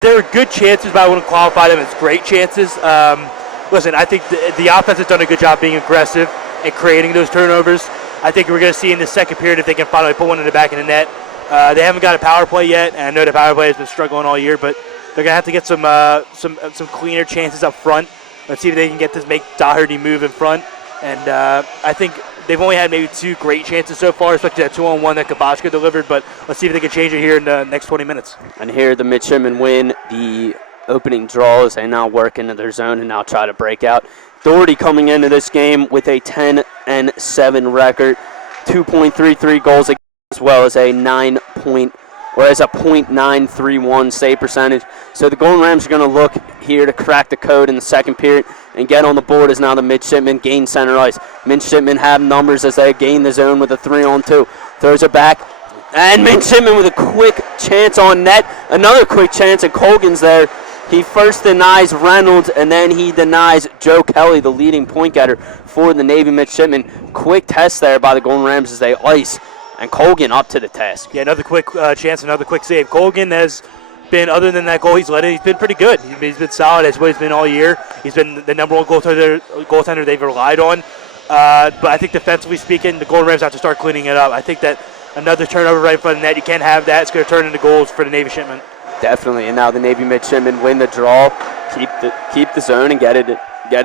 There are good chances, but I wouldn't qualify them as great chances. Listen, I think the offense has done a good job being aggressive and creating those turnovers. I think we're going to see in the second period if they can finally put one in the back of the net. They haven't got a power play yet, and I know the power play has been struggling all year, but they're going to have to get some cleaner chances up front. Let's see if they can get this, make Doherty move in front. And I think they've only had maybe 2 great chances so far, especially that 2-on-1 that Kabashka delivered, but let's see if they can change it here in the next 20 minutes. And here the midshipmen win the opening draw as they now work into their zone and now try to break out. Doherty coming into this game with a 10-7 record, 2.33 goals as well as a .931 save percentage. So the Golden Rams are going to look here to crack the code in the second period and get on the board as now the midshipmen gain center ice. Midshipmen have numbers as they gain the zone with a 3-on-2. Throws it back. And midshipmen with a quick chance on net. Another quick chance, and Colgan's there. He first denies Reynolds, and then he denies Joe Kelly, the leading point getter for the Navy midshipmen. Quick test there by the Golden Rams as they ice. And Colgan up to the task. Yeah, another quick chance, another quick save. Colgan has been, other than that goal he's led, he's been pretty good. He's been solid as what he's been all year. He's been the number one goaltender they've relied on. But I think defensively speaking, the Golden Rams have to start cleaning it up. I think that another turnover right in front of the net, you can't have that. It's going to turn into goals for the Navy shipment. Definitely, and now the Navy midshipmen win the draw, keep the zone and get it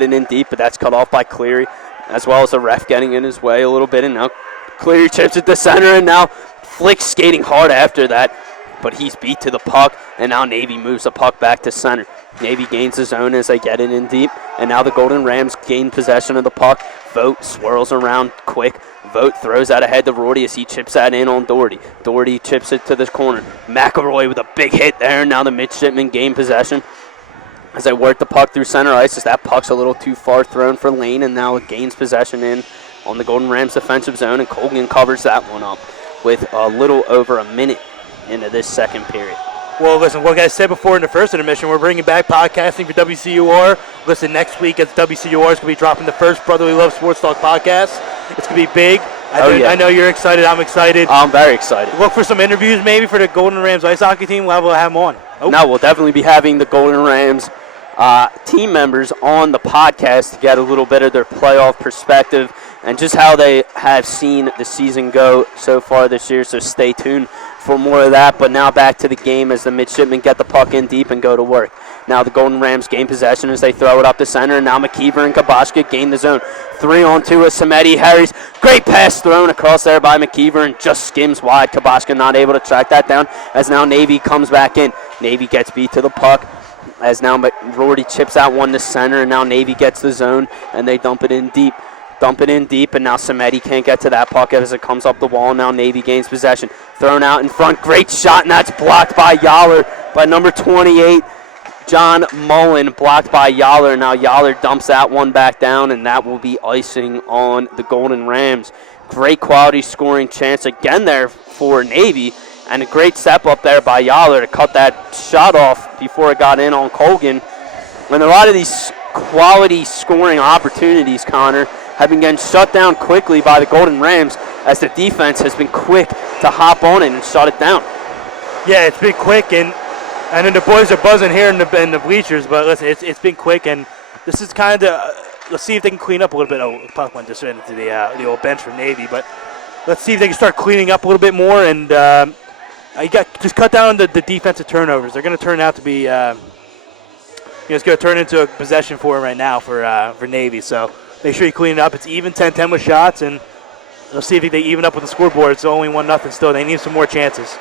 in deep, but that's cut off by Cleary, as well as the ref getting in his way a little bit, and now Cleary chips it to center, and now Flick's skating hard after that, but he's beat to the puck, and now Navy moves the puck back to center. Navy gains the zone as they get it in deep, and now the Golden Rams gain possession of the puck. Vogt swirls around quick. Vogt throws that ahead to Rorty as he chips that in on Doherty. Doherty chips it to this corner. McElroy with a big hit there. Now the midshipmen gain possession as they work the puck through center ice as that puck's a little too far thrown for Lane, and now it gains possession in on the Golden Rams defensive zone, and Colgan covers that one up with a little over a minute into this second period. Well, listen, what I said before in the first intermission, we're bringing back podcasting for WCUR. Listen, next week at WCUR is going to be dropping the first Brotherly Love Sports Talk podcast. It's going to be big. I know you're excited. I'm excited. I'm very excited. Look for some interviews maybe for the Golden Rams ice hockey team. We'll have them on. Oh. No, we'll definitely be having the Golden Rams team members on the podcast to get a little bit of their playoff perspective and just how they have seen the season go so far this year. So stay tuned for more of that. But now back to the game as the midshipmen get the puck in deep and go to work. Now the Golden Rams gain possession as they throw it up the center, and now McKeever and Kabashka gain the zone. 3-on-2 with Samedi Harris. Great pass thrown across there by McKeever and just skims wide. Kabashka not able to track that down as now Navy comes back in. Navy gets beat to the puck as now Rorty chips out one to center, and now Navy gets the zone and they dump it in deep. And now Samedi can't get to that puck as it comes up the wall. Now Navy gains possession. Thrown out in front. Great shot, and that's blocked by Yaller, by number 28, John Mullen, blocked by Yaller. Now Yaller dumps that one back down, and that will be icing on the Golden Rams. Great quality scoring chance again there for Navy, and a great step up there by Yaller to cut that shot off before it got in on Colgan. And a lot of these quality scoring opportunities, Connor, have been getting shut down quickly by the Golden Rams as the defense has been quick to hop on it and shut it down. Yeah, it's been quick, and then the boys are buzzing here in the bleachers, but listen, it's been quick, and this is kind of let's see if they can clean up a little bit. Oh, the puck went just into the old bench from Navy, but let's see if they can start cleaning up a little bit more, and you got just cut down on the defensive turnovers. They're going to turn out to be it's going to turn into a possession for them right now for Navy, so make sure you clean it up. It's even 10-10 with shots, and let's see if they even up with the scoreboard. It's only 1-0 still. They need some more chances.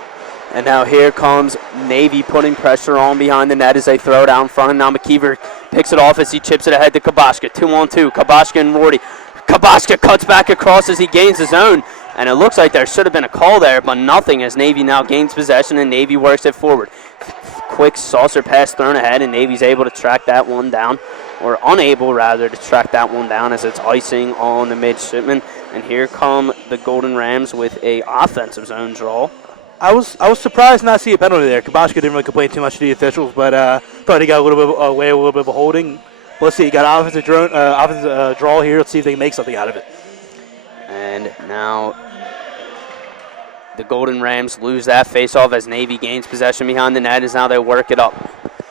And now here comes Navy putting pressure on behind the net as they throw it out in front. And now McKeever picks it off as he chips it ahead to Kabashka. 2-on-2. Kabashka and Rorty. Kabashka cuts back across as he gains his own. And it looks like there should have been a call there, but nothing as Navy now gains possession and Navy works it forward. Quick saucer pass thrown ahead, and Navy's able to track that one down, or unable rather to track that one down as it's icing on the midshipmen. And here come the Golden Rams with a offensive zone draw. I was surprised not to see a penalty there. Kabashka didn't really complain too much to the officials, but thought he got a little bit away, a little bit of a holding. Let's see, he got an offensive draw here. Let's see if they can make something out of it. And now the Golden Rams lose that face-off as Navy gains possession behind the net as now they work it up.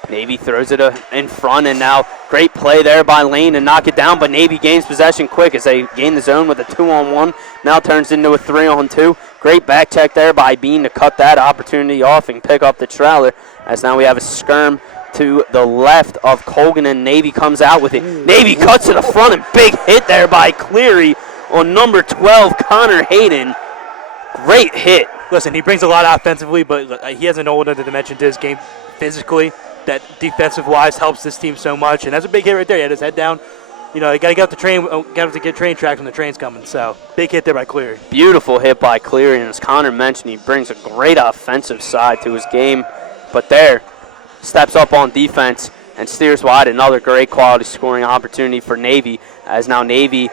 Navy throws it in front, and now great play there by Lane to knock it down, but Navy gains possession quick as they gain the zone with a 2-on-1. Now turns into a 3-on-2. Great back check there by Bean to cut that opportunity off and pick up the trailer as now we have a skirm to the left of Colgan, and Navy comes out with it. Navy cuts to the front, and big hit there by Cleary on number 12, Connor Hayden. Great hit. Listen, he brings a lot offensively, but he has an older dimension to his game physically that defensive-wise helps this team so much. And that's a big hit right there. He had his head down. You know, you got to get up the train, got to get train tracks when the train's coming. So, big hit there by Cleary. Beautiful hit by Cleary, and as Connor mentioned, he brings a great offensive side to his game. But there, steps up on defense and steers wide. Another great quality scoring opportunity for Navy the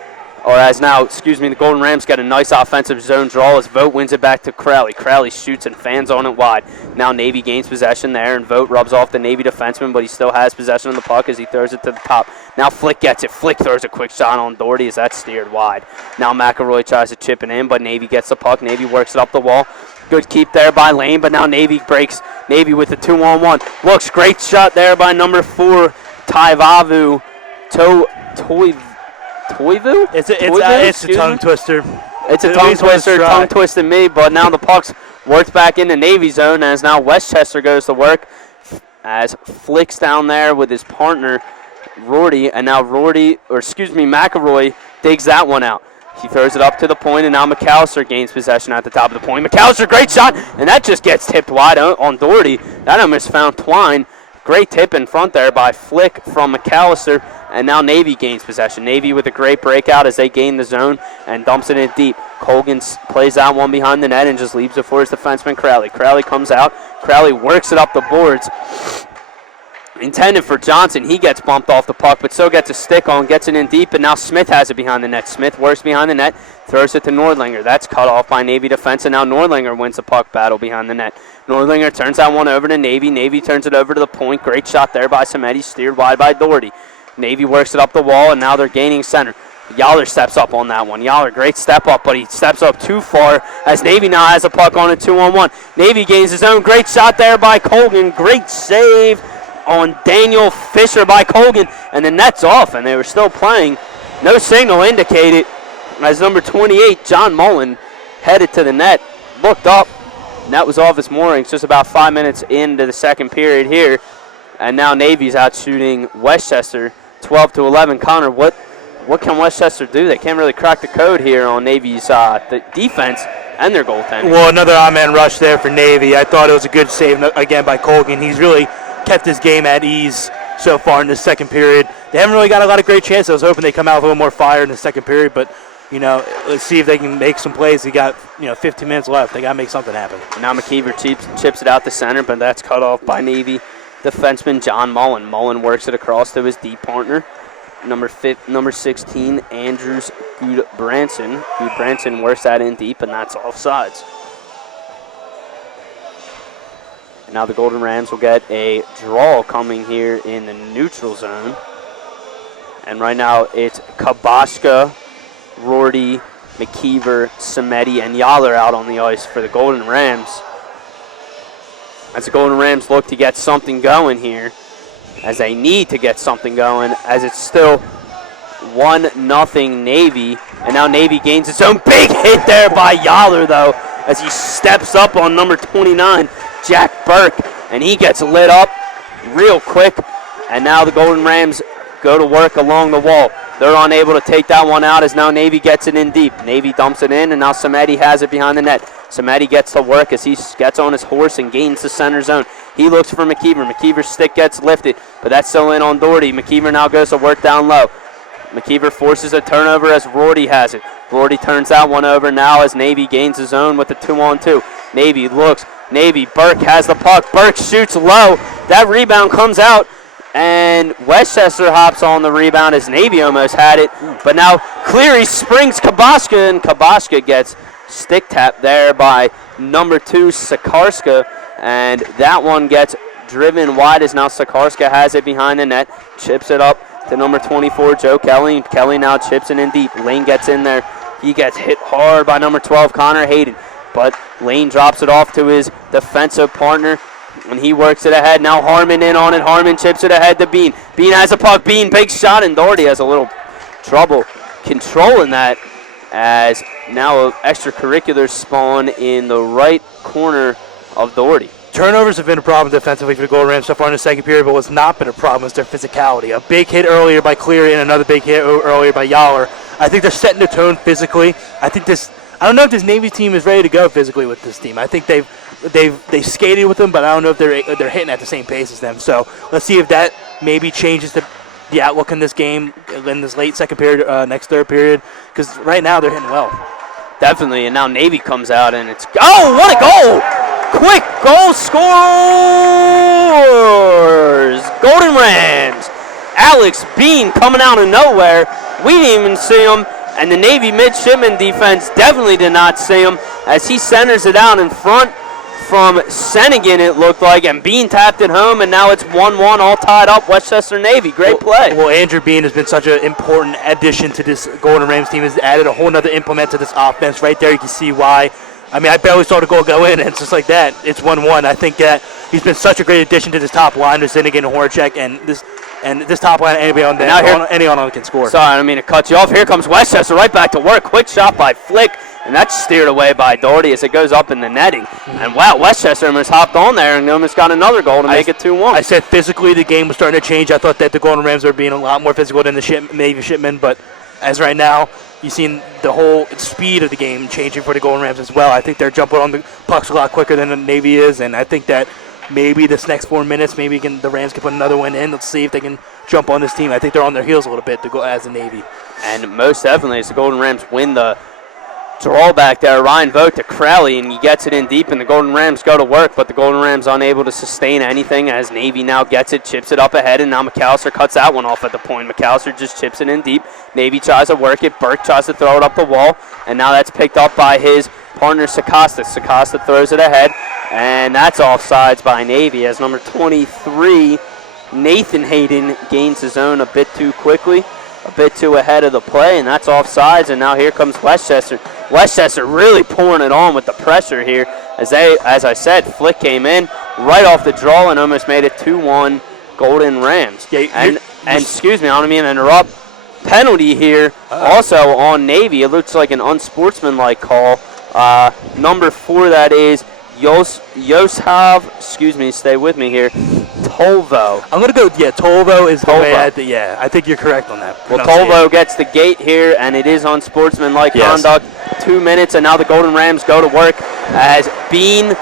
Golden Rams get a nice offensive zone draw as Vogt wins it back to Crowley. Crowley shoots and fans on it wide. Now Navy gains possession there, and Vogt rubs off the Navy defenseman, but he still has possession of the puck as he throws it to the top. Now Flick gets it. Flick throws a quick shot on Doherty as that's steered wide. Now McElroy tries to chip it in, but Navy gets the puck. Navy works it up the wall. Good keep there by Lane, but now Navy breaks. Navy with the 2-on-1. Looks great shot there by number 4, Taivavu. Toivu? It's a tongue twister. It's a tongue twister, tongue twisting me, but now the puck's worked back into Navy zone as now Westchester goes to work as Flicks down there with his partner, Rorty, and now McElroy digs that one out. He throws it up to the point, and now McAllister gains possession at the top of the point. McAllister, great shot, and that just gets tipped wide on Doherty. That almost found Twine. Great tip in front there by Flick from McAllister, and now Navy gains possession. Navy with a great breakout as they gain the zone and dumps it in deep. Colgan plays that one behind the net and just leaves it for his defenseman, Crowley. Crowley comes out. Crowley works it up the boards. Intended for Johnson. He gets bumped off the puck, but so gets a stick on, gets it in deep, and now Smith has it behind the net. Smith works behind the net, throws it to Nordlinger. That's cut off by Navy defense, and now Nordlinger wins the puck battle behind the net. Nordlinger turns that one over to Navy. Navy turns it over to the point. Great shot there by Samedi, steered wide by Doherty. Navy works it up the wall, and now they're gaining center. Yaller steps up on that one. Yaller, great step up, but he steps up too far as Navy now has a puck on a 2-on-1. Navy gains his own. Great shot there by Colgan. Great save on Daniel Fisher by Colgan, and the net's off, and they were still playing. No signal indicated as number 28, John Mullen, headed to the net, looked up, and that was off his moorings just about 5 minutes into the second period here, and now Navy's out shooting Westchester 12-11. Connor, what can Westchester do? They can't really crack the code here on Navy's the defense and their goaltending. Well, another odd-man rush there for Navy. I thought it was a good save again by Colgan. He's really kept his game at ease so far in the second period. They haven't really got a lot of great chances. I was hoping they come out with a little more fire in the second period, but let's see if they can make some plays. They got 15 minutes left. They got to make something happen. Now McKeever chips it out the center, but that's cut off by Navy defenseman John Mullen. Mullen works it across to his deep partner, number 16, Andrews Gudbranson. Gudbranson works that in deep, and that's offsides. And now the Golden Rams will get a draw coming here in the neutral zone. And right now it's Kabashka, Rorty, McKeever, Samedi, and Yaller out on the ice for the Golden Rams. As the Golden Rams look to get something going here, as they need to get something going, as it's still 1-0 Navy. And now Navy gains its own. Big hit there by Yaller, though, as he steps up on number 29, Jack Burke, and he gets lit up real quick. And now the Golden Rams go to work along the wall. They're unable to take that one out as now Navy gets it in deep. Navy dumps it in, and now Samedi has it behind the net. Samedi gets to work as he gets on his horse and gains the center zone. He looks for McKeever. McKeever's stick gets lifted, but that's still in on Doherty. McKeever now goes to work down low. McKeever forces a turnover as Rorty has it. Rorty turns that one over now as Navy gains his own with the 2-on-2. Navy looks. Navy, Burke has the puck. Burke shoots low. That rebound comes out, and Westchester hops on the rebound as Navy almost had it. But now Cleary springs Kabashka, and Kabashka gets stick tapped there by number 2, Sakarska, and that one gets driven wide as now Sakarska has it behind the net, chips it up to number 24, Joe Kelly. Kelly now chips it in deep. Lane gets in there. He gets hit hard by number 12, Connor Hayden. but Lane drops it off to his defensive partner, and he works it ahead. Now Harmon in on it. Harmon chips it ahead to Bean. Bean has a puck. Bean, big shot, and Doherty has a little trouble controlling that, as now extracurriculars spawn in the right corner of Doherty. Turnovers have been a problem defensively for the Golden Rams so far in the second period, but what's not been a problem is their physicality. A big hit earlier by Cleary and another big hit earlier by Yowler. I think they're setting the tone physically. I don't know if this Navy team is ready to go physically with this team. I think they've skated with them, but I don't know if they're hitting at the same pace as them. So let's see if that maybe changes the outlook in this game in this late second period, next third period, because right now they're hitting well. Definitely, and now Navy comes out, and it's what a goal! Quick goal scores! Golden Rams. Alex Bean coming out of nowhere. We didn't even see him, and the Navy midshipman defense definitely did not see him, as he centers it out in front from Sennigan, it looked like, and Bean tapped it home, and now it's 1-1, all tied up, Westchester Navy. Great play. Well, Andrew Bean has been such an important addition to this Golden Rams team. Has added a whole other implement to this offense. Right there, you can see why. I mean, I barely saw the goal go in, and it's just like that. It's 1-1. I think that he's been such a great addition to this top line with Sennigan and Horacek, and this top line, anybody on there, anyone can score. Sorry, I don't mean to cut you off. Here comes Westchester right back to work. Quick shot by Flick, and that's steered away by Doherty as it goes up in the netting. And wow, Westchester almost hopped on there and almost got another goal to make it 2-1. I said physically the game was starting to change. I thought that the Golden Rams were being a lot more physical than the Navy shipmen, but as right now, you've seen the whole speed of the game changing for the Golden Rams as well. I think they're jumping on the pucks a lot quicker than the Navy is, and I think that maybe this next 4 minutes, the Rams can put another one in. Let's see if they can jump on this team. I think they're on their heels a little bit to go as the Navy. And most definitely, as the Golden Rams win the drawback there, Ryan Vogt to Crowley, and he gets it in deep, and the Golden Rams go to work, but the Golden Rams unable to sustain anything as Navy now gets it, chips it up ahead, and now McAllister cuts that one off at the point. McAllister just chips it in deep. Navy tries to work it. Berks tries to throw it up the wall, and now that's picked up by his partner, Sakasta. Sakasta throws it ahead, and that's offsides by Navy as number 23, Nathan Hayden, gains his own a bit too quickly, a bit too ahead of the play, and that's offsides, and now here comes Westchester. Westchester really pouring it on with the pressure here as I said, Flick came in right off the draw and almost made it 2-1 Golden Rams. Yeah, and excuse me, I don't mean to interrupt. Penalty here also on Navy. It looks like an unsportsmanlike call. Number 4, that is Yoshav, excuse me, stay with me here, Tolvo. I'm going to go, Tolvo is the way I think you're correct on that. Well, Tolvo gets the gate here, and it is unsportsmanlike conduct. 2 minutes, and now the Golden Rams go to work as Bean,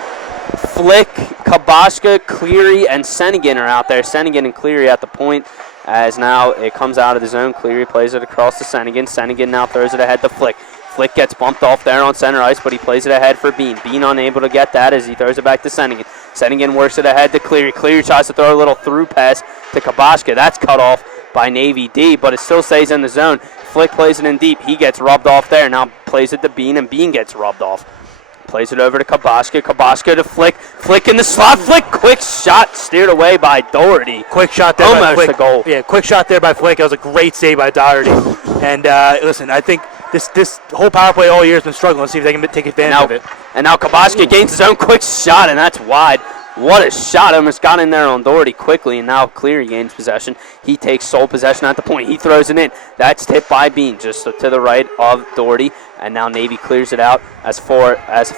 Flick, Kabashka, Cleary, and Sennigan are out there. Sennigan and Cleary at the point, as now it comes out of the zone. Cleary plays it across to Sennigan. Sennigan now throws it ahead to Flick. Flick gets bumped off there on center ice, but he plays it ahead for Bean. Bean unable to get that as he throws it back to Sennigan. Sennigan works it ahead to Cleary. Cleary tries to throw a little through pass to Kabashka. That's cut off by Navy D, but it still stays in the zone. Flick plays it in deep. He gets rubbed off there. Now plays it to Bean, and Bean gets rubbed off. Plays it over to Kabashka. Kabashka to Flick. Flick in the slot. Flick, quick shot, steered away by Doherty. Quick shot there almost by Flick. A goal. Yeah, quick shot there by Flick. That was a great save by Doherty. And listen, I think this whole power play all year has been struggling. Let's see if they can take advantage of it. And now Kabashka gains his own quick shot, and that's wide. What a shot. Almost got in there on Doherty quickly, and now Cleary gains possession. He takes sole possession at the point. He throws it in. That's tipped by Bean just to the right of Doherty, and now Navy clears it out as far as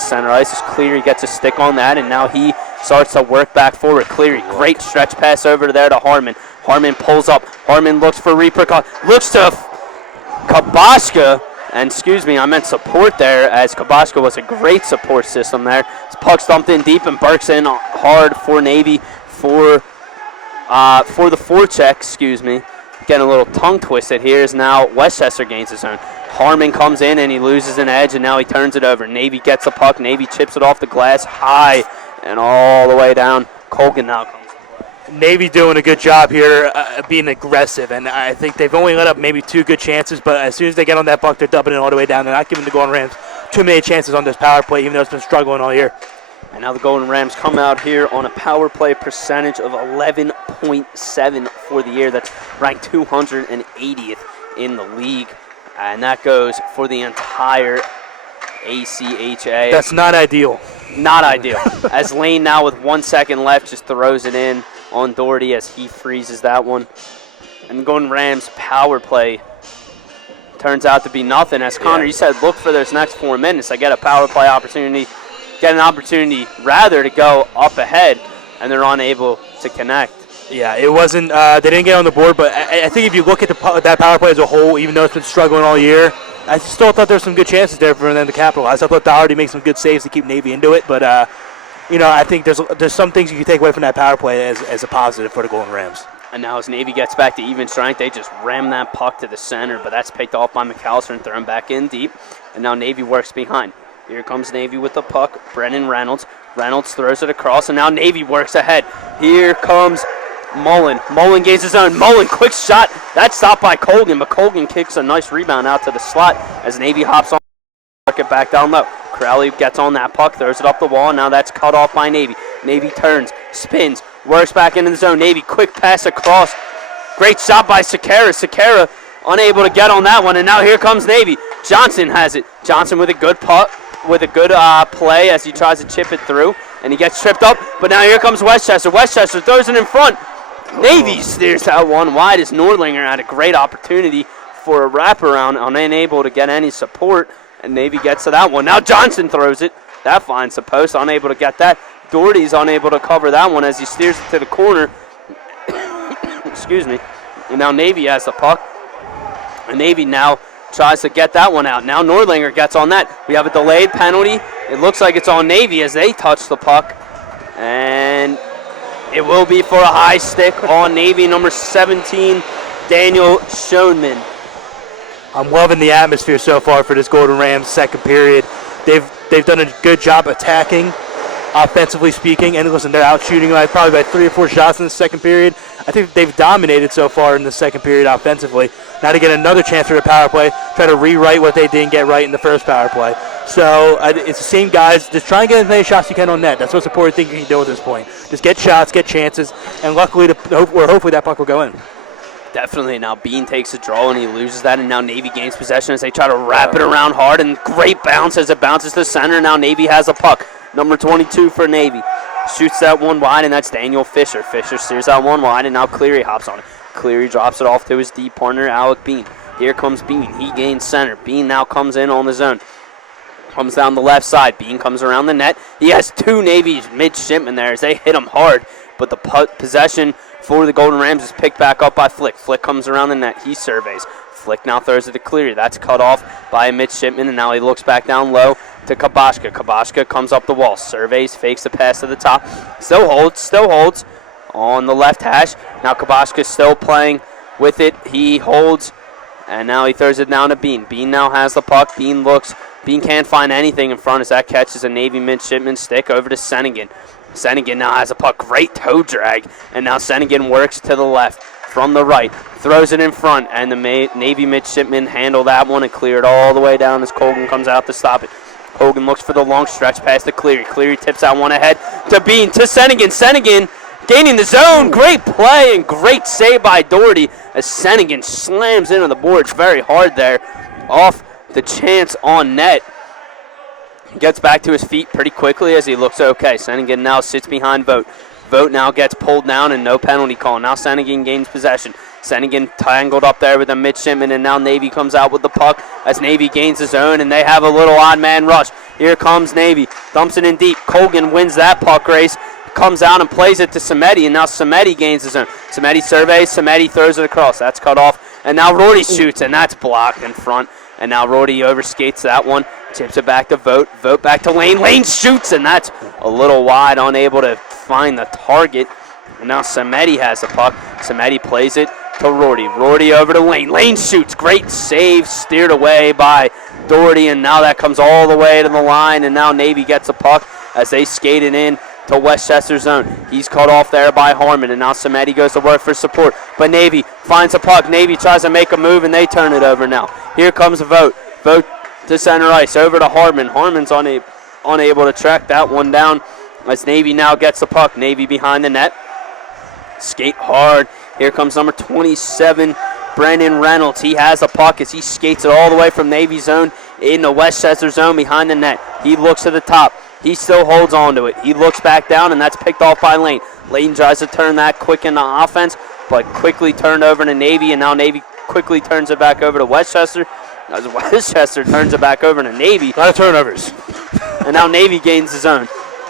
center ice as Cleary gets a stick on that, and now he starts to work back forward. Cleary, great stretch pass over there to Harmon. Harmon pulls up. Harmon looks for looks to Kabashka, and excuse me, I meant support there, as Kabashka was a great support system there. His puck's dumped in deep, and Berks in hard for Navy for the forecheck, excuse me. Getting a little tongue twisted here as now Westchester gains his own. Harmon comes in and he loses an edge, and now he turns it over. Navy gets the puck. Navy chips it off the glass high and all the way down. Colgan now comes. Navy doing a good job here, being aggressive, and I think they've only let up maybe 2 good chances, but as soon as they get on that puck, they're dumping it all the way down. They're not giving the Golden Rams too many chances on this power play, even though it's been struggling all year. And now the Golden Rams come out here on a power play percentage of 11.7 for the year. That's ranked 280th in the league, and that goes for the entire A-C-H-A. That's not ideal. Not ideal. As Lane now with 1 second left just throws it in on Doherty as he freezes that one. And Golden Rams power play turns out to be nothing. As Connor, you said, look for those next 4 minutes. I get a power play opportunity, get an opportunity rather to go up ahead, and they're unable to connect. Yeah, it wasn't. They didn't get on the board, but I think if you look at that power play as a whole, even though it's been struggling all year, I still thought there were some good chances there for them to capitalize. I thought Doherty made some good saves to keep Navy into it, but I think there's some things you can take away from that power play as a positive for the Golden Rams. And now as Navy gets back to even strength, they just ram that puck to the center, but that's picked off by McAllister and thrown back in deep. And now Navy works behind. Here comes Navy with the puck. Brennan Reynolds. Reynolds throws it across, and now Navy works ahead. Here comes Mullen. Mullen gains his own. Mullen, quick shot. That's stopped by Colgan, but Colgan kicks a nice rebound out to the slot as Navy hops on. It back down low. Crowley gets on that puck, throws it up the wall, and now that's cut off by Navy. Navy turns, spins, works back into the zone. Navy, quick pass across. Great shot by Sakara. Sakara unable to get on that one, and now here comes Navy. Johnson has it. Johnson with a good puck, with a good play as he tries to chip it through, and he gets tripped up, but now here comes Westchester. Westchester throws it in front. Navy steers that one wide as Nordlinger had a great opportunity for a wraparound, unable to get any support, and Navy gets to that one. Now Johnson throws it. That finds the post, unable to get that. Doherty's unable to cover that one as he steers it to the corner. Excuse me. And now Navy has the puck. And Navy now tries to get that one out. Now Nordlinger gets on that. We have a delayed penalty. It looks like it's on Navy as they touch the puck. And it will be for a high stick on Navy, number 17, Daniel Schoenman. I'm loving the atmosphere so far for this Golden Rams second period. They've done a good job attacking, offensively speaking, and listen, they're out shooting probably by 3 or 4 shots in the second period. I think they've dominated so far in the second period offensively. Now to get another chance for the power play, try to rewrite what they didn't get right in the first power play. So it's the same guys. Just try and get as many shots you can on net. That's the most important thing you can do at this point. Just get shots, get chances, and luckily, hopefully that puck will go in. Definitely. Now Bean takes a draw and he loses that, and now Navy gains possession as they try to wrap it around hard, and great bounce as it bounces to center. Now Navy has a puck. Number 22 for Navy. Shoots that one wide, and that's Daniel Fisher. Fisher steers that one wide, and now Cleary hops on it. Cleary drops it off to his D partner, Alec Bean. Here comes Bean. He gains center. Bean now comes in on the zone. Comes down the left side. Bean comes around the net. He has 2 Navy midshipmen there as they hit him hard, but the possession for the Golden Rams is picked back up by Flick. Flick comes around the net. He surveys. Flick now throws it to Cleary. That's cut off by a midshipman, and now he looks back down low to Kabashka. Kabashka comes up the wall. Surveys, fakes the pass to the top. Still holds on the left hash. Now Kabashka still playing with it. He holds, and now he throws it down to Bean. Bean now has the puck. Bean looks. Bean can't find anything in front as that catches a Navy midshipman stick over to Sennigan. Sennigan now has a puck. Great toe drag. And now Sennigan works to the left from the right. Throws it in front. And the Navy midshipmen handle that one and clear it all the way down as Colgan comes out to stop it. Hogan looks for the long stretch pass to Cleary. Cleary tips that one ahead to Bean, to Sennigan. Sennigan gaining the zone. Great play and great save by Doherty as Sennigan slams into the boards very hard there off the chance on net. Gets back to his feet pretty quickly as he looks okay. Sennigan now sits behind Vogt. Vogt now gets pulled down and no penalty call. Now Sennigan gains possession. Sennigan tangled up there with a midshipman, and now Navy comes out with the puck as Navy gains his own, and they have a little odd man rush. Here comes Navy. Dumps it in deep. Colgan wins that puck race. Comes out and plays it to Samedi, and now Samedi gains his own. Samedi surveys. Samedi throws it across. That's cut off. And now Rorty shoots, and that's blocked in front. And now Rorty overskates that one. Tips it back to Vogt. Vogt back to Lane. Lane shoots, and that's a little wide, unable to find the target. And now Samedi has the puck. Samedi plays it to Rorty. Rorty over to Lane. Lane shoots. Great save. Steered away by Doherty, and now that comes all the way to the line, and now Navy gets a puck as they skate it in to Westchester's zone. He's cut off there by Harmon, and now Samedi goes to work for support. But Navy finds a puck. Navy tries to make a move, and they turn it over now. Here comes Vogt. Vogt to center ice. Over to Harmon. Harmon's unable to track that one down as Navy now gets the puck. Navy behind the net. Skate hard. Here comes number 27, Brandon Reynolds. He has the puck as he skates it all the way from Navy zone in the Westchester zone behind the net. He looks to the top. He still holds on to it. He looks back down, and that's picked off by Lane. Lane tries to turn that quick into offense, but quickly turned over to Navy, and now Navy quickly turns it back over to Westchester. As Westchester turns it back over to Navy. A lot of turnovers. And now Navy gains the zone.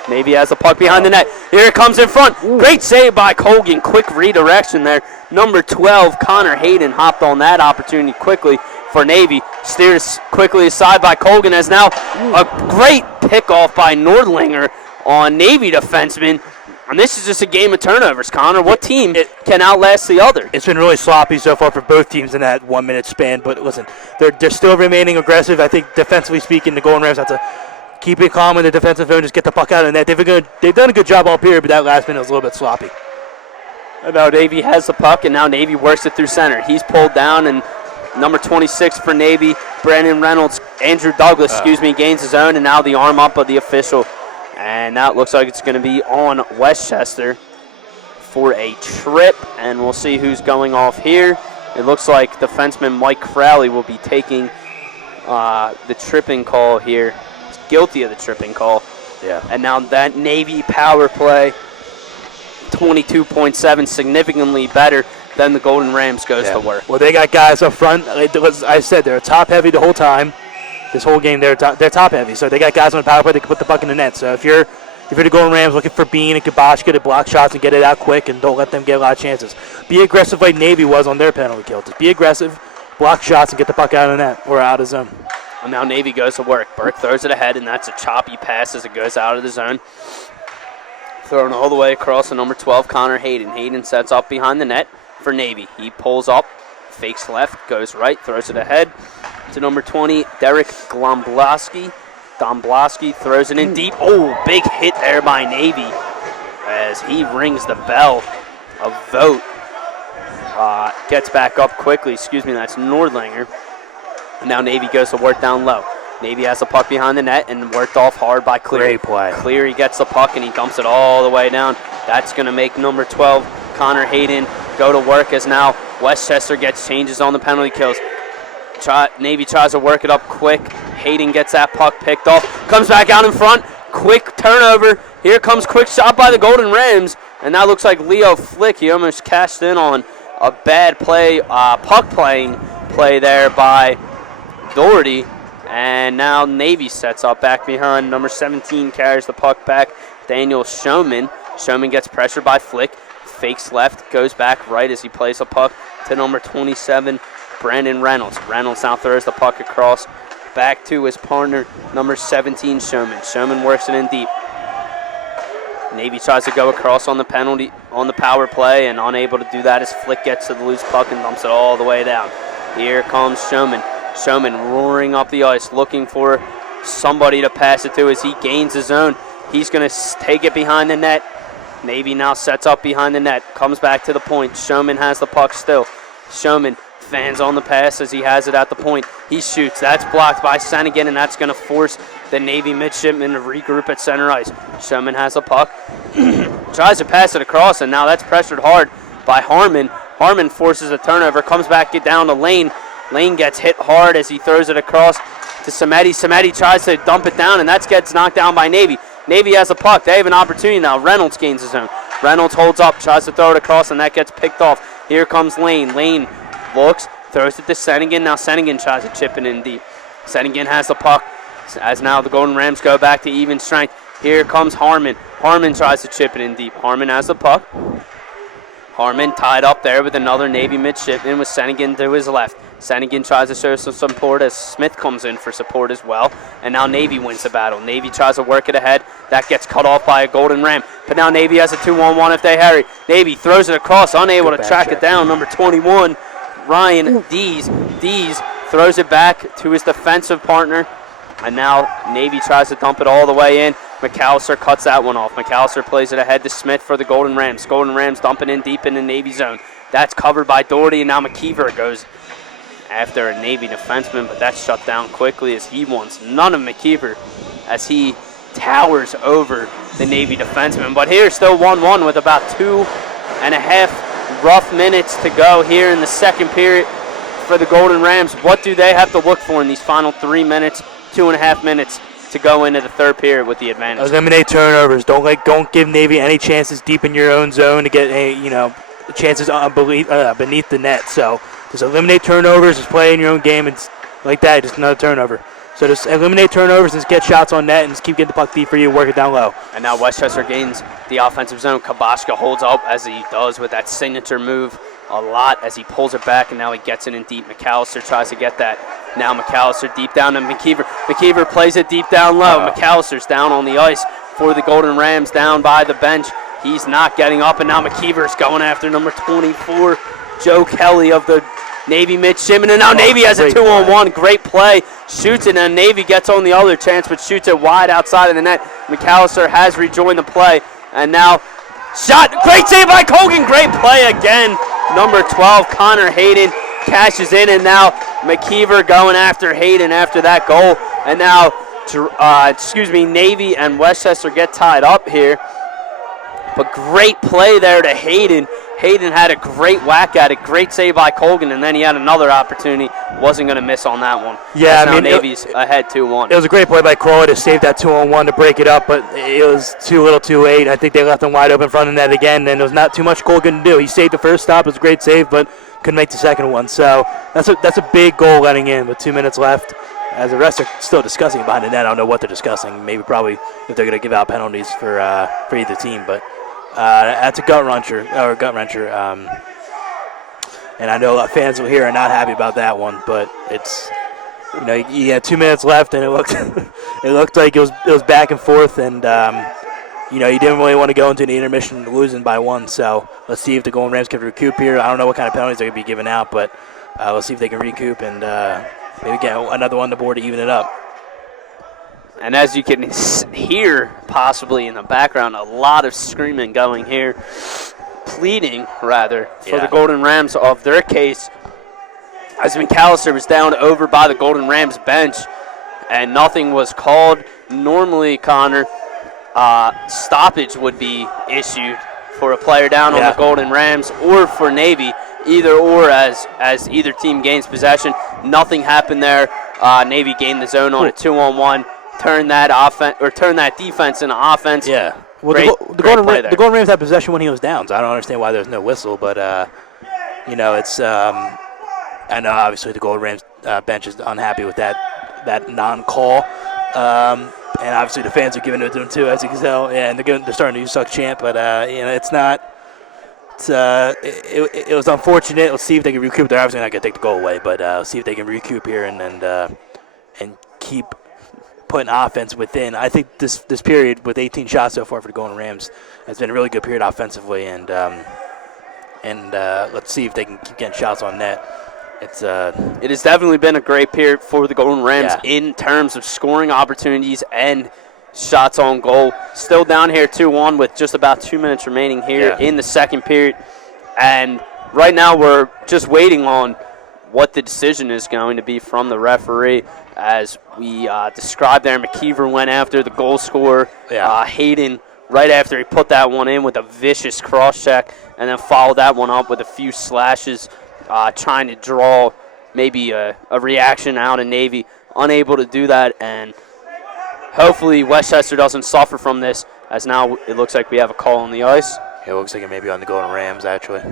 Navy has the puck behind the net. Here it comes in front. Great save by Colgan. Quick redirection there. Number 12, Connor Hayden, hopped on that opportunity quickly for Navy. Steered quickly aside by Colgan, as now a great pickoff by Nordlinger on Navy defenseman. And this is just a game of turnovers, Connor. What team can outlast the other? It's been really sloppy so far for both teams in that 1 minute span. But listen, they're still remaining aggressive. I think defensively speaking, the Golden Rams have to keep it calm in the defensive zone, just get the puck out of the net. They've done a good job all period, but that last minute was a little bit sloppy. And now Navy has the puck, and now Navy works it through center. He's pulled down, and number 26 for Navy, Brandon Reynolds, Andrew Douglas, gains his own, and now the arm up of the official. And now it looks like it's going to be on Westchester for a trip, and we'll see who's going off here. It looks like defenseman Mike Crowley will be taking the tripping call here. He's guilty of the tripping call. Yeah. And now that Navy power play, 22.7, significantly better than the Golden Rams goes to work. Well, they got guys up front. I said they're top heavy the whole time. This whole game, they're top heavy. So they got guys on the power play that can put the puck in the net. So if you're the Golden Rams looking for Bean and Kiboshka to block shots and get it out quick, and don't let them get a lot of chances. Be aggressive like Navy was on their penalty kill. Just be aggressive, block shots, and get the puck out of the net or out of zone. And now Navy goes to work. Burke throws it ahead, and that's a choppy pass as it goes out of the zone. Thrown all the way across to number 12, Connor Hayden. Hayden sets up behind the net for Navy. He pulls up, fakes left, goes right, throws it ahead to number 20, Derek Domblowski. Domblowski throws it in deep. Oh, big hit there by Navy as he rings the bell. A vote. Gets back up quickly. That's Nordlinger. And now Navy goes to work down low. Navy has the puck behind the net and worked off hard by Cleary. Great play. Cleary gets the puck and he dumps it all the way down. That's going to make number 12, Connor Hayden, go to work as now Westchester gets changes on the penalty kills. Navy tries to work it up quick. Hayden gets that puck picked off. Comes back out in front. Quick turnover. Here comes quick shot by the Golden Rams. And that looks like Leo Flick. He almost cashed in on a bad play, puck playing play there by Doherty. And now Navy sets up back behind. Number 17 carries the puck back. Daniel Showman. Showman gets pressured by Flick. Fakes left. Goes back right as he plays the puck to number 27, Brandon Reynolds. Reynolds now throws the puck across back to his partner, number 17, Showman. Showman works it in deep. Navy tries to go across on the power play, and unable to do that as Flick gets to the loose puck and dumps it all the way down. Here comes Showman. Showman roaring up the ice, looking for somebody to pass it to as he gains his own. He's going to take it behind the net. Navy now sets up behind the net, comes back to the point. Showman has the puck still. Showman fans on the pass as he has it at the point. He shoots. That's blocked by Senigan, and that's going to force the Navy midshipman to regroup at center ice. Showman has a puck. Tries to pass it across, and now that's pressured hard by Harmon. Harmon forces a turnover, comes back down to Lane. Lane gets hit hard as he throws it across to Samedi. Samedi tries to dump it down, and that gets knocked down by Navy. Navy has a puck. They have an opportunity now. Reynolds gains his own. Reynolds holds up, tries to throw it across, and that gets picked off. Here comes Lane. Lane looks, throws it to Senigan. Now Senigan tries to chip it in deep. Senigan has the puck as now the Golden Rams go back to even strength. Here comes Harmon. Harmon tries to chip it in deep. Harmon has the puck. Harmon tied up there with another Navy midshipman with Senigan to his left. Senigan tries to show some support as Smith comes in for support as well. And now Navy wins the battle. Navy tries to work it ahead. That gets cut off by a Golden Ram. But now Navy has a 2-on-1 if they hurry. Navy throws it across, unable to track it down. Number 21, Ryan Dees. Dees throws it back to his defensive partner. And now Navy tries to dump it all the way in. McAllister cuts that one off. McAllister plays it ahead to Smith for the Golden Rams. Golden Rams dumping in deep in the Navy zone. That's covered by Doherty, and now McKeever goes after a Navy defenseman, but that's shut down quickly as he wants none of McKeever as he towers over the Navy defenseman. But here, still 1-1 with about 2.5 rough minutes to go here in the second period. for the Golden Rams. What do they have to look for in these final 3 minutes, 2.5 minutes to go into the third period with the advantage? Eliminate turnovers. Don't give Navy any chances deep in your own zone to get chances beneath the net. So just eliminate turnovers. Just play in your own game. It's like that. Just another turnover. So just eliminate turnovers and just get shots on net and just keep getting the puck deep for you. Work it down low. And now Westchester gains the offensive zone. Kabashka holds up as he does with that signature move a lot as he pulls it back, and now he gets it in deep. McAllister tries to get that. Now McAllister deep down to McKeever. McKeever plays it deep down low. McAllister's down on the ice for the Golden Rams, down by the bench. He's not getting up, and now McKeever's going after number 24, Joe Kelly of the Navy midshipman, and now Navy has a 2-on-1. Great play. Shoots it, and Navy gets on the other chance, but shoots it wide outside of the net. McAllister has rejoined the play, and now shot. Great save by Colgan. Great play again. Number 12, Connor Hayden, cashes in, and now McKeever going after Hayden after that goal. And now, Navy and Westchester get tied up here. But great play there to Hayden. Hayden had a great whack at it. Great save by Colgan, and then he had another opportunity. Wasn't going to miss on that one. Yeah, now Navy's ahead 2-1. It was a great play by Crowley to save that 2-on-1 to break it up, but it was too little too late. I think they left him wide open in front of the net again, and there was not too much Colgan to do. He saved the first stop. It was a great save, but couldn't make the second one. So that's a big goal letting in with 2 minutes left. As the rest are still discussing behind the net, I don't know what they're discussing. Maybe probably if they're going to give out penalties for either team, but that's a gut wrencher. And I know fans here are not happy about that one, but it's you had 2 minutes left, and it looked like it was back and forth, and you didn't really want to go into the intermission losing by one. So let's see if the Golden Rams can recoup here. I don't know what kind of penalties they're going to be giving out, but let's see if they can recoup and maybe get another one on the board to even it up. And as you can hear possibly in the background, a lot of screaming going here, pleading rather, for the Golden Rams of their case, as McAllister was down over by the Golden Rams bench and nothing was called. Normally, Connor, stoppage would be issued for a player down on the Golden Rams or for Navy, either or as either team gains possession. Nothing happened there. Navy gained the zone on a 2-on-1. Turn that defense into offense. Yeah. Well, the Golden Rams had possession when he was down, so I don't understand why there's no whistle. But it's I know obviously the Golden Rams bench is unhappy with that non-call, and obviously the fans are giving it to them too, as you can tell. Yeah, and they're starting to use "suck" chant, but it's not. It was unfortunate. Let's see if they can recoup. They're obviously not going to take the goal away, but see if they can recoup here and keep putting offense within. I think this period with 18 shots so far for the Golden Rams has been a really good period offensively, and let's see if they can keep getting shots on net. It has definitely been a great period for the Golden Rams in terms of scoring opportunities and shots on goal. Still down here 2-1 with just about 2 minutes remaining here in the second period, and right now we're just waiting on what the decision is going to be from the referee. As we described there, McKeever went after the goal scorer, Hayden, right after he put that one in with a vicious cross-check, and then followed that one up with a few slashes, trying to draw maybe a reaction out of Navy. Unable to do that, and hopefully Westchester doesn't suffer from this, as now it looks like we have a call on the ice. It looks like it may be on the Golden Rams, actually.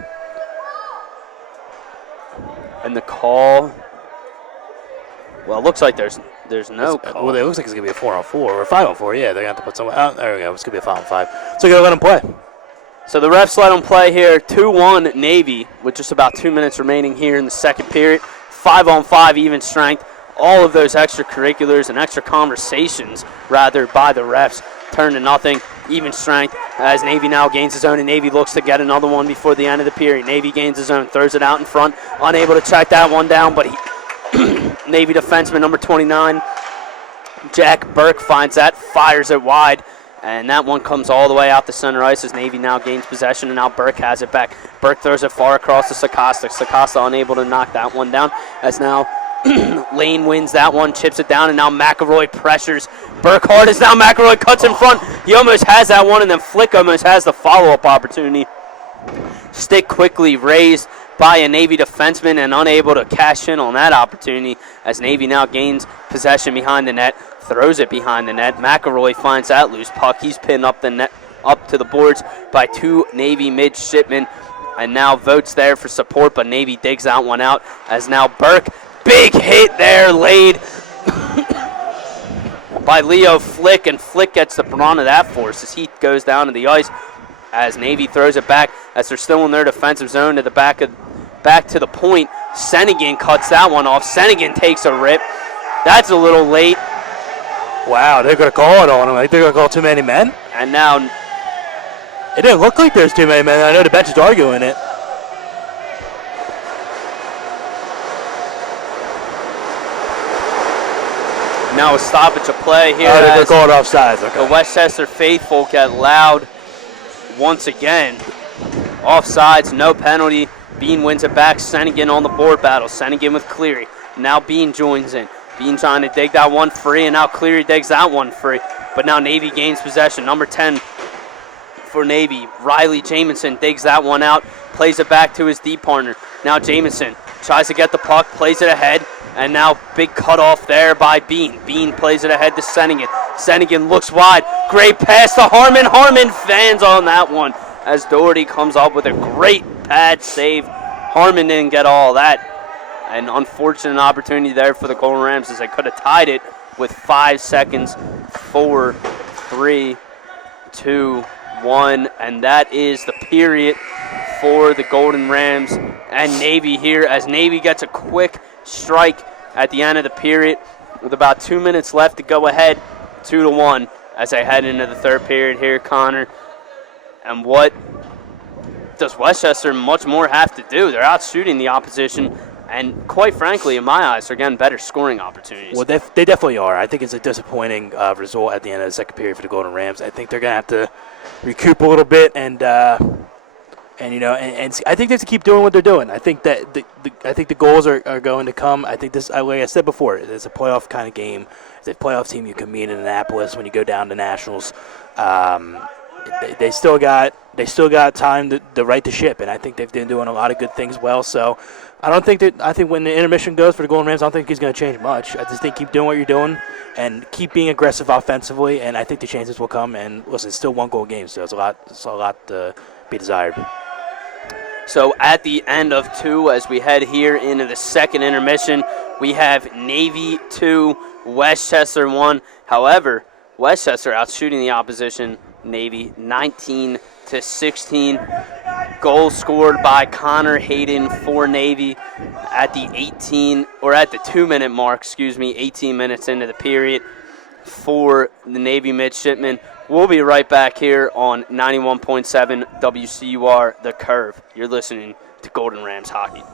And the call, well, it looks like there's no call. Well, it looks like it's going to be a 4-on-4 or a 5-on-4. Yeah, they're going to have to put someone out. There we go. It's going to be a 5-on-5. So you're going to let them play. So the refs let them play here. 2-1 Navy with just about 2 minutes remaining here in the second period. 5-on-5 even strength. All of those extracurriculars and extra conversations, rather, by the refs turn to nothing. Even strength as Navy now gains his own, and Navy looks to get another one before the end of the period. Navy gains his own, throws it out in front, unable to track that one down, but Navy defenseman number 29, Jack Berk, finds that, fires it wide, and that one comes all the way out the center ice as Navy now gains possession, and now Berk has it back. Berk throws it far across to Sakasta. Sakasta unable to knock that one down as now Lane wins that one, chips it down, and now McElroy pressures Berk hard as now McElroy cuts in front. He almost has that one, and then Flick almost has the follow-up opportunity. Stick quickly raised by a Navy defenseman and unable to cash in on that opportunity as Navy now gains possession behind the net, throws it behind the net. McElroy finds that loose puck. He's pinned up the net, up to the boards by 2 Navy midshipmen, and now Votes there for support, but Navy digs that one out as now Burke, big hit there laid by Leo Flick, and Flick gets the brunt of that force as he goes down to the ice as Navy throws it back as they're still in their defensive zone to the back to the point. Sennigan cuts that one off. Sennigan takes a rip. That's a little late. Wow, they're going to call it on him. They're going to call too many men. And now It didn't look like there's too many men. I know the bench is arguing it. now a stoppage of play here. Oh, they're going as to call it offsides. Okay. the Westchester faithful get loud once again. Offsides, no penalty. Bean wins it back. Sennigan on the board battle. Sennigan with Cleary. Now Bean joins in. Bean trying to dig that one free, and now Cleary digs that one free. But now Navy gains possession. Number 10 for Navy, Riley Jamison, digs that one out, plays it back to his D partner. Now Jamison tries to get the puck, plays it ahead, and now big cutoff there by Bean. Bean plays it ahead to Sennigan. Sennigan looks wide. Great pass to Harmon. Harmon fans on that one as Doherty comes up with a great pad save. Harmon didn't get all that. An unfortunate opportunity there for the Golden Rams as they could have tied it with 5 seconds. 4, 3, 2, 1, and that is the period for the Golden Rams and Navy here as Navy gets a quick strike at the end of the period with about 2 minutes left to go ahead, 2-1 as they head into the third period here, Connor. And what does Westchester much more have to do? They're out shooting the opposition, and quite frankly, in my eyes, they're getting better scoring opportunities. Well, they definitely are. I think it's a disappointing result at the end of the second period for the Golden Rams. I think they're going to have to recoup a little bit, and I think they have to keep doing what they're doing. I think that the goals are going to come. I think this, like I said before, it's a playoff kind of game. It's a playoff team you can meet in Annapolis when you go down to Nationals. They still got time to right the ship, and I think they've been doing a lot of good things well. So I think when the intermission goes for the Golden Rams, I don't think he's going to change much. I just think keep doing what you're doing and keep being aggressive offensively, and I think the chances will come. And listen, it's still 1-goal game, so it's a lot to be desired. So at the end of 2, as we head here into the second intermission, we have Navy 2, Westchester 1. However, Westchester out shooting the opposition. Navy 19-16. Goal scored by Connor Hayden for Navy at the 2-minute mark, 18 minutes into the period for the Navy midshipmen. We'll be right back here on 91.7 WCUR The Curve. You're listening to Golden Rams Hockey.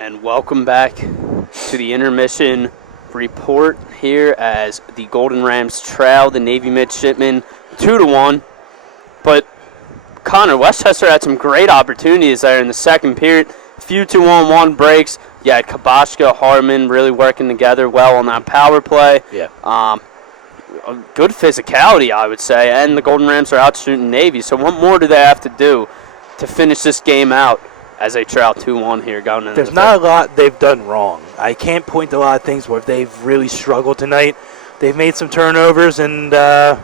And welcome back to the intermission report here as the Golden Rams trail the Navy Midshipmen 2-1. But Connor, Westchester had some great opportunities there in the second period. A few 2-on-1 breaks. You had Kabashka, Harmon really working together well on that power play. Yeah. Good physicality, I would say, and the Golden Rams are out shooting Navy. So what more do they have to do to finish this game out as they trail 2-1 here going into There's not a lot they've done wrong. I can't point to a lot of things where they've really struggled tonight. They've made some turnovers, and that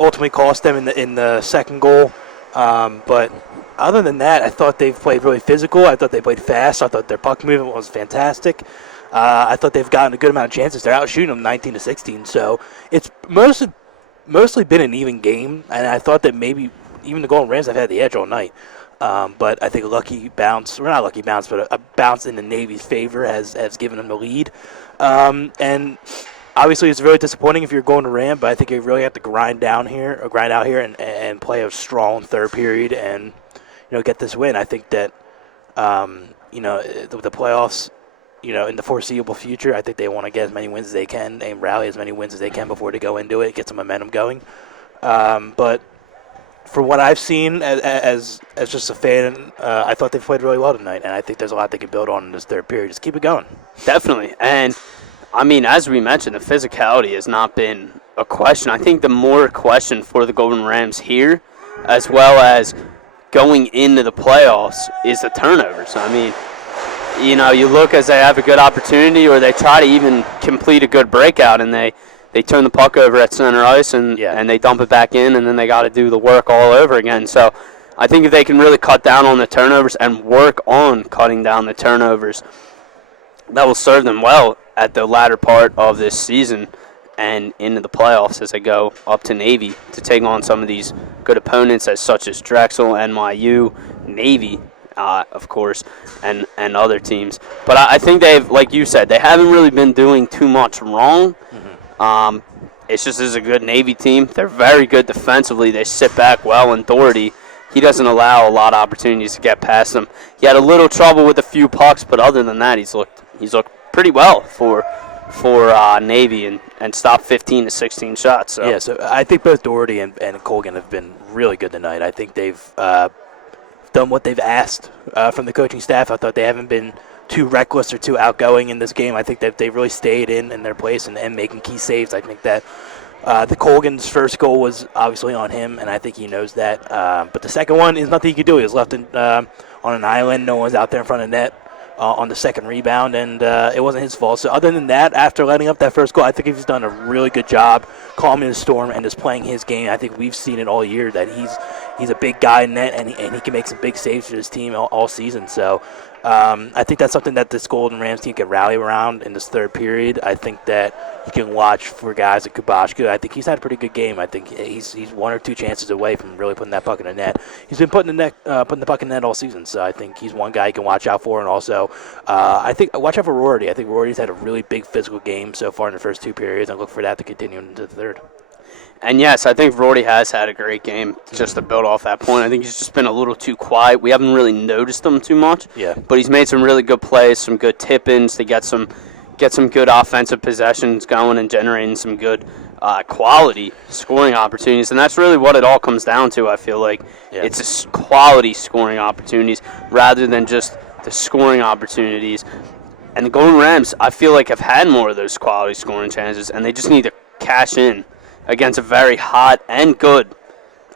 ultimately cost them in the second goal. But other than that, I thought they've played really physical. I thought they played fast. I thought their puck movement was fantastic. I thought they've gotten a good amount of chances. They're out shooting them 19-16. So it's mostly been an even game, and I thought that maybe even the Golden Rams have had the edge all night. But I think a lucky bounce, or not a lucky bounce, but a bounce in the Navy's favor has given them the lead. And obviously it's really disappointing if you're going to Ram, but I think you really have to grind out here and play a strong third period and get this win. I think that the playoffs, in the foreseeable future, I think they want to get as many wins as they can and rally as many wins as they can before they go into it, get some momentum going. But for what I've seen as just a fan, I thought they played really well tonight, and I think there's a lot they can build on in this third period. Just keep it going. Definitely. And, I mean, as we mentioned, the physicality has not been a question. I think the more question for the Golden Rams here, as well as going into the playoffs, is the turnovers. I mean, you look as they have a good opportunity or they try to even complete a good breakout, and they turn the puck over at center ice and they dump it back in, and then they got to do the work all over again. So I think if they can really cut down on the turnovers and work on cutting down the turnovers, that will serve them well at the latter part of this season and into the playoffs as they go up to Navy to take on some of these good opponents such as Drexel, NYU, Navy, of course, and other teams. But I think they've, like you said, they haven't really been doing too much wrong. It's just as a good Navy team. They're very good defensively. They sit back well, and Doherty, he doesn't allow a lot of opportunities to get past them. He had a little trouble with a few pucks, but other than that, he's looked pretty well for Navy and stopped 15 to 16 shots. So. Yeah, so I think both Doherty and Colgan have been really good tonight. I think they've done what they've asked from the coaching staff. I thought they haven't been too reckless or too outgoing in this game. I think that they've really stayed in their place and making key saves. I think that the Colgan's first goal was obviously on him, and I think he knows that. But the second one is nothing he could do. He was left on an island. No one's out there in front of net on the second rebound, and it wasn't his fault. So other than that, after letting up that first goal, I think he's done a really good job calming the storm and just playing his game. I think we've seen it all year that he's a big guy in net, and he can make some big saves for his team all season. So I think that's something that this Golden Rams team can rally around in this third period. I think that you can watch for guys like Kubashka. I think he's had a pretty good game. I think he's one or two chances away from really putting that puck in the net. He's been putting the puck in the net all season, so I think he's one guy you can watch out for. And also, I think watch out for Rorty. I think Rorty's had a really big physical game so far in the first two periods, and look for that to continue into the third. And, yes, I think Rorty has had a great game just to build off that point. I think he's just been a little too quiet. We haven't really noticed him too much. Yeah. But he's made some really good plays, some good tip-ins to get some good offensive possessions going and generating some good quality scoring opportunities. And that's really what it all comes down to, I feel like. Yeah. It's a quality scoring opportunities rather than just the scoring opportunities. And the Golden Rams, I feel like, have had more of those quality scoring chances, and they just need to cash in against a very hot and good,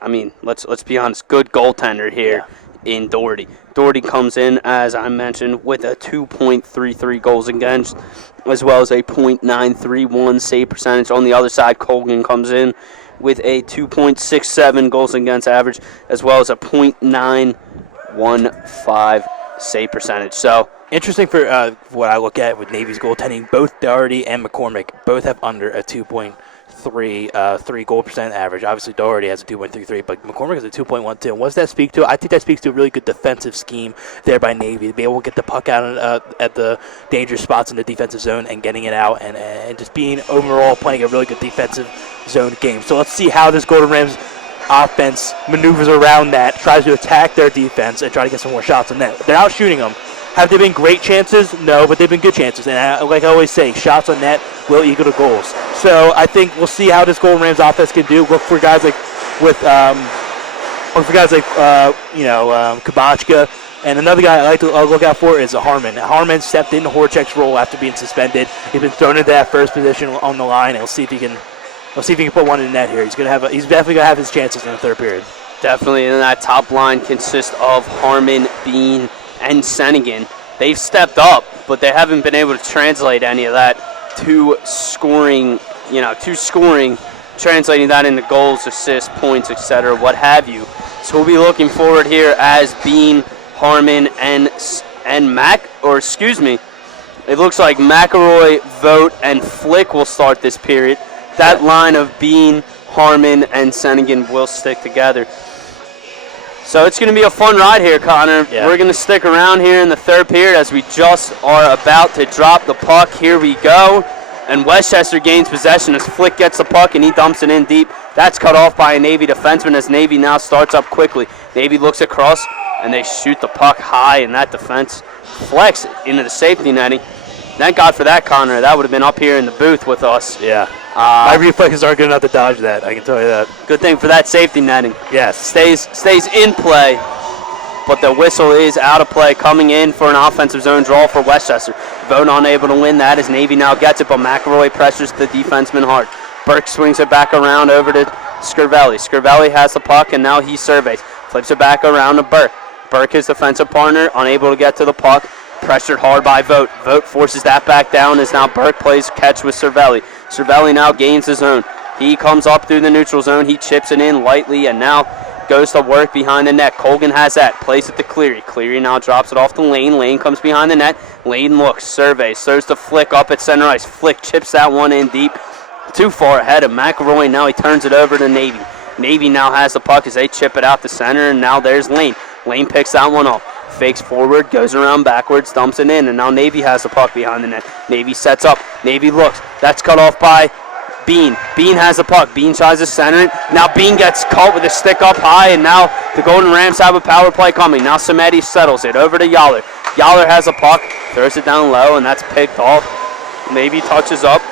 I mean, let's be honest, good goaltender here in Doherty. Doherty comes in, as I mentioned, with a 2.33 goals against, as well as a .931 save percentage. On the other side, Colgan comes in with a 2.67 goals against average, as well as a .915 save percentage. So interesting for what I look at with Navy's goaltending, both Doherty and McCormick both have under a 2.3 goal percent average. Obviously, Doherty has a 2.33, but McCormick has a 2.12. And what does that speak to? I think that speaks to a really good defensive scheme there by Navy to be able to get the puck out at the dangerous spots in the defensive zone and getting it out and just being overall playing a really good defensive zone game. So let's see how this Golden Rams offense maneuvers around that, tries to attack their defense, and try to get some more shots on net. They're out shooting them. Have they been great chances? No, but they've been good chances. And like I always say, shots on net will equal to goals. So I think we'll see how this Golden Rams offense can do. Look for guys like Kabachka. And another guy I like to look out for is Harmon. Harmon stepped into Horchek's role after being suspended. He's been thrown into that first position on the line, and we'll see if he can put one in the net here. He's definitely gonna have his chances in the third period. Definitely, and that top line consists of Harmon, Bean, and Sennigan. They've stepped up, but they haven't been able to translate any of that to scoring, translating that into goals, assists, points, etc., what have you. So we'll be looking forward here as Bean, Harmon, and it looks like McElroy, Vogt, and Flick will start this period. That line of Bean, Harmon, and Sennigan will stick together. So it's going to be a fun ride here, Connor. Yeah. We're going to stick around here in the third period as we just are about to drop the puck. Here we go. And Westchester gains possession as Flick gets the puck and he dumps it in deep. That's cut off by a Navy defenseman as Navy now starts up quickly. Navy looks across and they shoot the puck high, and that defense flex into the safety netting. Thank God for that, Connor. That would have been up here in the booth with us. Yeah. My reflexes aren't good enough to dodge that, I can tell you that. Good thing for that safety netting. Yes. Stays in play, but the whistle is out of play, coming in for an offensive zone draw for Westchester. Vogt unable to win that as Navy now gets it, but McElroy pressures the defenseman hard. Berks swings it back around over to Scrivelli. Scrivelli has the puck, and now he surveys. Flips it back around to Burke. Burke, his defensive partner, unable to get to the puck. Pressured hard by Vogt. Vogt forces that back down as now Burke plays catch with Cervelli. Cervelli now gains his own. He comes up through the neutral zone. He chips it in lightly and now goes to work behind the net. Colgan has that. Plays it to Cleary. Cleary now drops it off to Lane. Lane comes behind the net. Lane looks, surveys, throws the Flick up at center ice. Flick chips that one in deep. Too far ahead of McElroy. Now he turns it over to Navy. Navy now has the puck as they chip it out to center, and now there's Lane. Lane picks that one up. Fakes forward, goes around backwards, dumps it in, and now Navy has the puck behind the net. Navy sets up. Navy looks. That's cut off by Bean. Bean has the puck. Bean tries to center it. Now Bean gets caught with a stick up high, and now the Golden Rams have a power play coming. Now Samedi settles it over to Yaller. Yaller has a puck, throws it down low, and that's picked off. Navy touches up,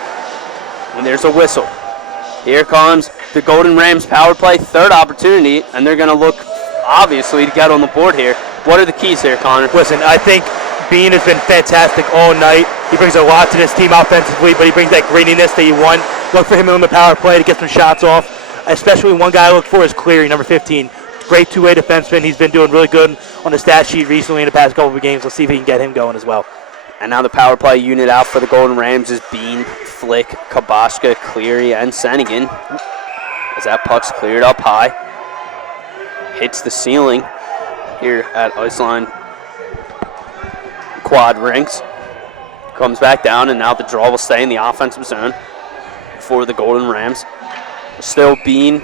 and there's a whistle. Here comes the Golden Rams power play, third opportunity, and they're going to look, obviously, to get on the board here. What are the keys here, Connor? Listen, I think Bean has been fantastic all night. He brings a lot to this team offensively, but he brings that grittiness that you want. Look for him on the power play to get some shots off. Especially one guy I look for is Cleary, number 15. Great two-way defenseman. He's been doing really good on the stat sheet recently in the past couple of games. Let's see if he can get him going as well. And now the power play unit out for the Golden Rams is Bean, Flick, Kabashka, Cleary, and Sennigan. As that puck's cleared up high. Hits the ceiling here at Iceline Quad Rinks. Comes back down, and now the draw will stay in the offensive zone for the Golden Rams. Still Bean,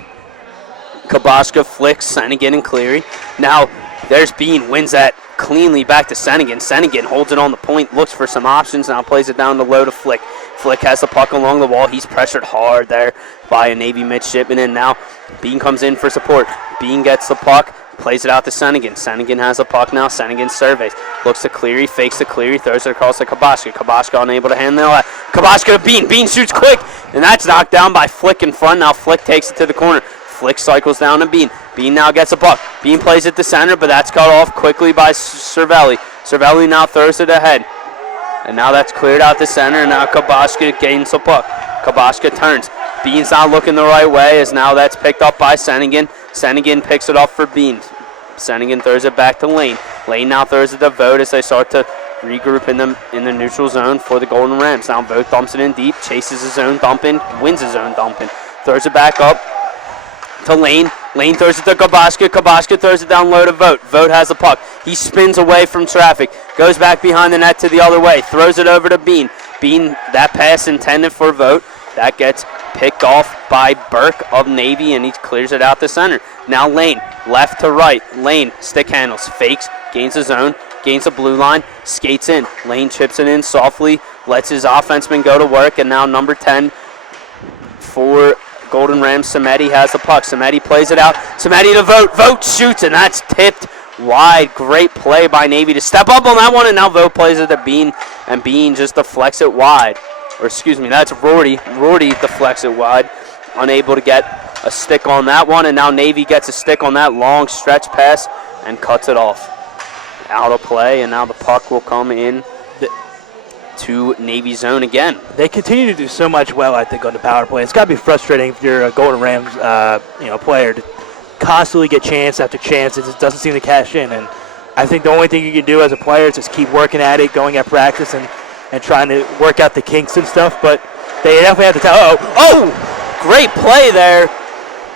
Kabashka, Flick, Sennigan, and Cleary. Now there's Bean, wins that cleanly back to Sennigan. Sennigan holds it on the point, looks for some options, now plays it down the low to Flick. Flick has the puck along the wall. He's pressured hard there by a Navy midshipman, and now Bean comes in for support. Bean gets the puck, plays it out to Sennigan. Sennigan has the puck now. Sennigan surveys. Looks to Cleary, fakes to Cleary, throws it across to Kabashka. Kabashka unable to handle that. Kabashka to Bean. Bean shoots quick, and that's knocked down by Flick in front. Now Flick takes it to the corner. Flick cycles down to Bean. Bean now gets a puck. Bean plays it to center, but that's cut off quickly by Cervelli. Cervelli now throws it ahead. And now that's cleared out to center, and now Kabashka gains the puck. Kabashka turns. Bean's not looking the right way, as now that's picked up by Sennigan. Sennigan picks it up for Bean. Sennigan throws it back to Lane. Lane now throws it to Vogt as they start to regroup in the neutral zone for the Golden Rams. Now Vogt dumps it in deep, chases his own dump in, wins his own dump in. Throws it back up to Lane. Lane throws it to Kabashka. Kabashka throws it down low to Vogt. Vogt has the puck. He spins away from traffic. Goes back behind the net to the other way. Throws it over to Bean. Bean, that pass intended for Vogt. That gets picked off by Burke of Navy, and he clears it out to center. Now Lane, left to right. Lane, stick handles, fakes, gains his own, gains the blue line, skates in. Lane chips it in softly, lets his offenseman go to work, and now number 10 for Golden Rams, Samedi has the puck. Samedi plays it out. Samedi to Vogt. Vogt shoots, and that's tipped wide. Great play by Navy to step up on that one, and now Vogt plays it to Bean, and Bean just deflects it wide. Or excuse me, that's Rorty. Rorty deflects it wide. Unable to get a stick on that one, and now Navy gets a stick on that long stretch pass and cuts it off. Out of play, and now the puck will come in to Navy zone again. They continue to do so much well, I think, on the power play. It's got to be frustrating if you're a Golden Rams player to constantly get chance after chance. It just doesn't seem to cash in, and I think the only thing you can do as a player is just keep working at it, going at practice, and trying to work out the kinks and stuff, but they definitely have to tell, Great play there,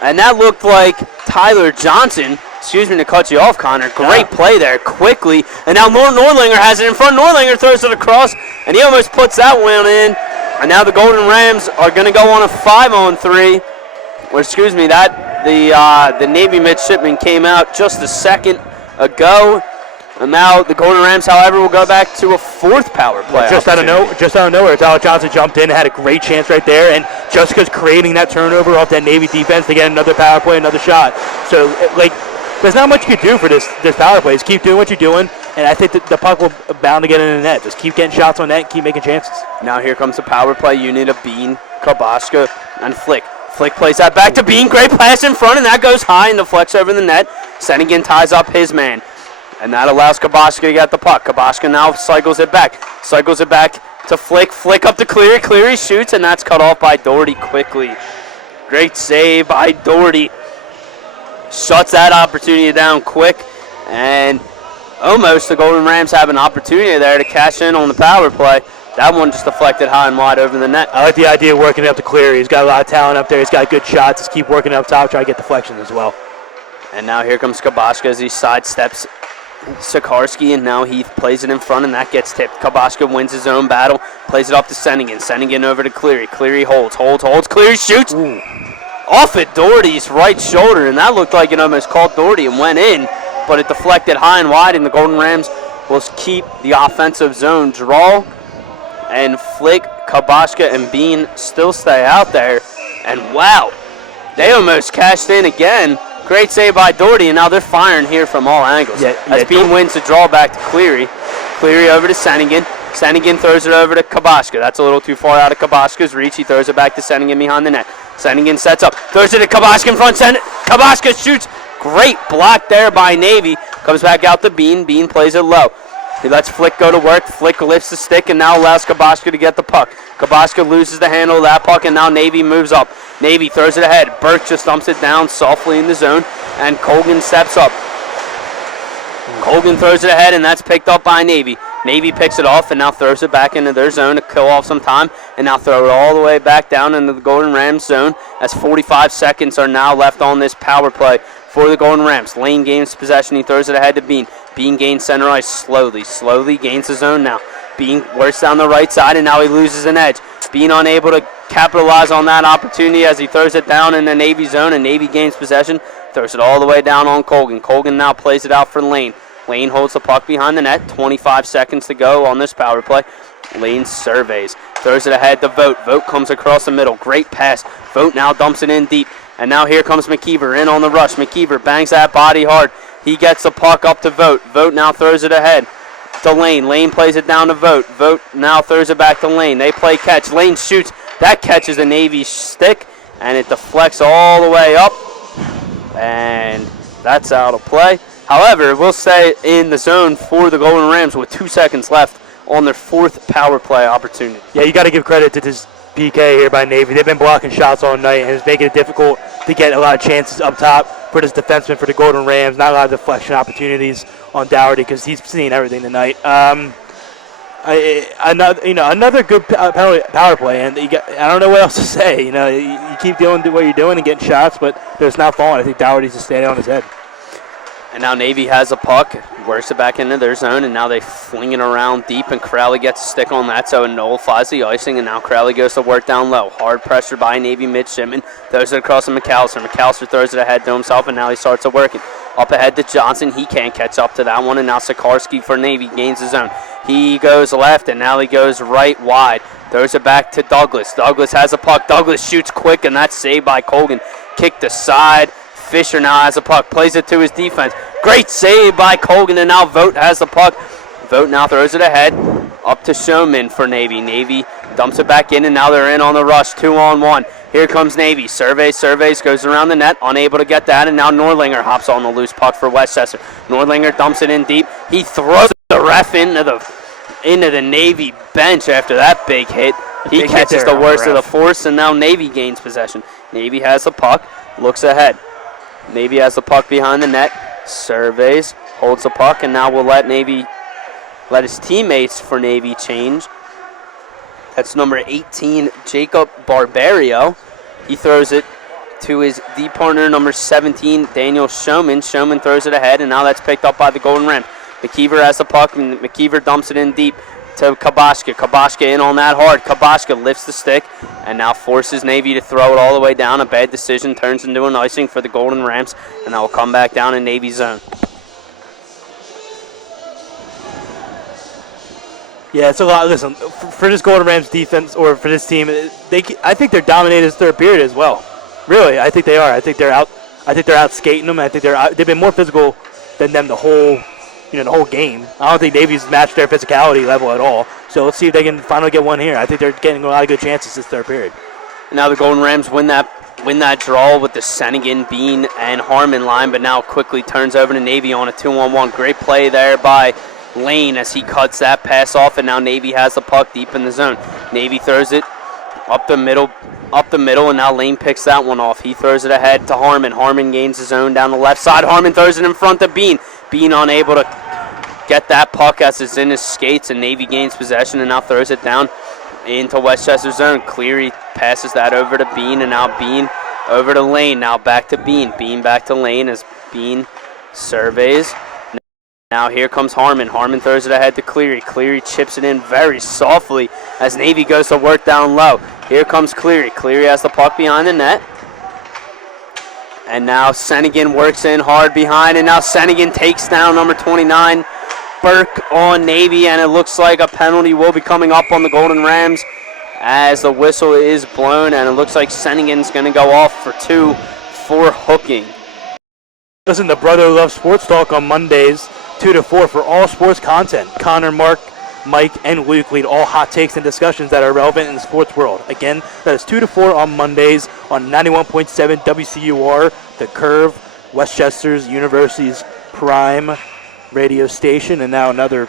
and that looked like Tyler Johnson. Excuse me to cut you off, Connor. Great play there, quickly. And now Norlinger has it in front. Norlinger throws it across, and he almost puts that one in. And now the Golden Rams are going to go on a 5-on-3. Or excuse me, the Navy midshipman came out just a second ago. And now the Golden Rams, however, will go back to a fourth power play. Just out of nowhere, Tyler Johnson jumped in, had a great chance right there, and Jessica's creating that turnover off that Navy defense to get another power play, another shot. So, there's not much you can do for this power play. Just keep doing what you're doing, and I think that the puck will bound to get in the net. Just keep getting shots on net, keep making chances. Now here comes the power play unit of Bean, Kabaska, and Flick. Flick plays that back to Bean. Great pass in front, and that goes high and deflects over the net. Sennigan ties up his man, and that allows Kabaska to get the puck. Kabaska now cycles it back to Flick. Flick up to Cleary. Cleary shoots, and that's cut off by Doherty quickly. Great save by Doherty. Shuts that opportunity down quick, and almost the Golden Rams have an opportunity there to cash in on the power play. That one just deflected high and wide over the net. I like the idea of working it up to Cleary. He's got a lot of talent up there. He's got good shots. Just keep working it up top, try to get deflections as well. And now here comes Kabaska as he sidesteps Sikorsky, and now Heath plays it in front, and that gets tipped. Kabaska wins his own battle, plays it up to Sennigan. Sennigan over to Cleary. Cleary holds. Cleary shoots. Ooh. Off at Doherty's right shoulder, and that looked like it almost caught Doherty and went in, but it deflected high and wide, and the Golden Rams will keep the offensive zone draw. And Flick, Kabaska, and Bean still stay out there. And wow, they almost cashed in again. Great save by Doherty, and now they're firing here from all angles. As Bean wins the draw back to Cleary. Cleary over to Sennigan. Sennigan throws it over to Kabaska. That's a little too far out of Kabaska's reach. He throws it back to Sennigan behind the net. Sennigan sets up, throws it to Kabaska in front. Kabaska shoots. Great block there by Navy. Comes back out to Bean. Bean plays it low. He lets Flick go to work. Flick lifts the stick and now allows Kabaska to get the puck. Kabaska loses the handle of that puck, and now Navy moves up. Navy throws it ahead. Berks just dumps it down softly in the zone, and Colgan steps up. Colgan throws it ahead, and that's picked up by Navy. Navy picks it off and now throws it back into their zone to kill off some time, and now throw it all the way back down into the Golden Rams zone as 45 seconds are now left on this power play for the Golden Rams. Lane gains possession. He throws it ahead to Bean. Bean gains center ice slowly gains the zone now. Bean works down the right side, and now he loses an edge. Bean unable to capitalize on that opportunity as he throws it down in the Navy zone, and Navy gains possession, throws it all the way down on Colgan. Colgan now plays it out for Lane. Lane holds the puck behind the net. 25 seconds to go on this power play. Lane surveys. Throws it ahead to Vogt. Vogt comes across the middle. Great pass. Vogt now dumps it in deep. And now here comes McKeever in on the rush. McKeever bangs that body hard. He gets the puck up to Vogt. Vogt now throws it ahead to Lane. Lane plays it down to Vogt. Vogt now throws it back to Lane. They play catch. Lane shoots. That catches the Navy stick, and it deflects all the way up. And that's out of play. However, we'll stay in the zone for the Golden Rams with 2 seconds left on their fourth power play opportunity. Yeah, you got to give credit to this PK here by Navy. They've been blocking shots all night, and it's making it difficult to get a lot of chances up top for this defenseman for the Golden Rams. Not a lot of deflection opportunities on Dougherty because he's seen everything tonight. Another good power play, and I don't know what else to say. You keep doing what you're doing and getting shots, but there's not falling. I think Dougherty's just standing on his head. And now Navy has a puck, works it back into their zone, and now they fling it around deep, and Crowley gets a stick on that, so it nullifies the icing, and now Crowley goes to work down low. Hard pressure by Navy midshipman, throws it across to McAllister. McAllister throws it ahead to himself, and now he starts to work it. Up ahead to Johnson, he can't catch up to that one, and now Sikorsky for Navy gains his zone. He goes left, and now he goes right wide. Throws it back to Douglas. Douglas has a puck. Douglas shoots quick, and that's saved by Colgan. Kicked aside. Fisher now has a puck. Plays it to his defense. Great save by Colgan, and now Vogt has the puck. Vogt now throws it ahead. Up to Showman for Navy. Navy dumps it back in, and now they're in on the rush. 2-on-1. Here comes Navy. Surveys, goes around the net. Unable to get that, and now Nordlinger hops on the loose puck for Westchester. Nordlinger dumps it in deep. He throws the ref into the Navy bench after that big hit. He catches the worst of the force, and now Navy gains possession. Navy has the puck, looks ahead. Navy has the puck behind the net, surveys, holds the puck, and now we'll let his teammates for Navy change. That's number 18, Jacob Barbario. He throws it to his D partner, number 17, Daniel Showman. Showman throws it ahead, and now that's picked up by the Golden Rams. McKeever has the puck, and McKeever dumps it in deep to Kabashka. Kabashka in on that hard. Kabashka lifts the stick and now forces Navy to throw it all the way down. A bad decision turns into an icing for the Golden Rams, and that will come back down in Navy zone. Yeah, it's a lot. Listen, for this Golden Rams defense, or for this team, I think they're dominated this third period as well. Really, I think they are. I think they're out skating them. I think they've been more physical than them the whole game. I don't think Navy's matched their physicality level at all. So let's see if they can finally get one here. I think they're getting a lot of good chances this third period. Now the Golden Rams win that draw with the Sennigan, Bean, and Harmon line, but now quickly turns over to Navy on a 2-on-1. Great play there by Lane as he cuts that pass off, and now Navy has the puck deep in the zone. Navy throws it up the middle, and now Lane picks that one off. He throws it ahead to Harmon. Harmon gains his own down the left side. Harmon throws it in front to Bean. Bean unable to get that puck as it's in his skates, and Navy gains possession and now throws it down into Westchester zone. Cleary passes that over to Bean, and now Bean over to Lane. Now back to Bean. Bean back to Lane as Bean surveys. Now here comes Harmon. Harmon throws it ahead to Cleary. Cleary chips it in very softly as Navy goes to work down low. Here comes Cleary. Cleary has the puck behind the net. And now Sennigan works in hard behind, and now Sennigan takes down number 29, Berk on Navy, and it looks like a penalty will be coming up on the Golden Rams as the whistle is blown, and it looks like Sennigan's going to go off for 2 for hooking. Listen to Brother Love Sports Talk on Mondays, 2 to 4 for all sports content. Connor, Mark, Mike, and Luke lead all hot takes and discussions that are relevant in the sports world. Again, that is 2 to 4 on Mondays on 91.7 WCUR, The Curve, Westchester's University's prime radio station. And now another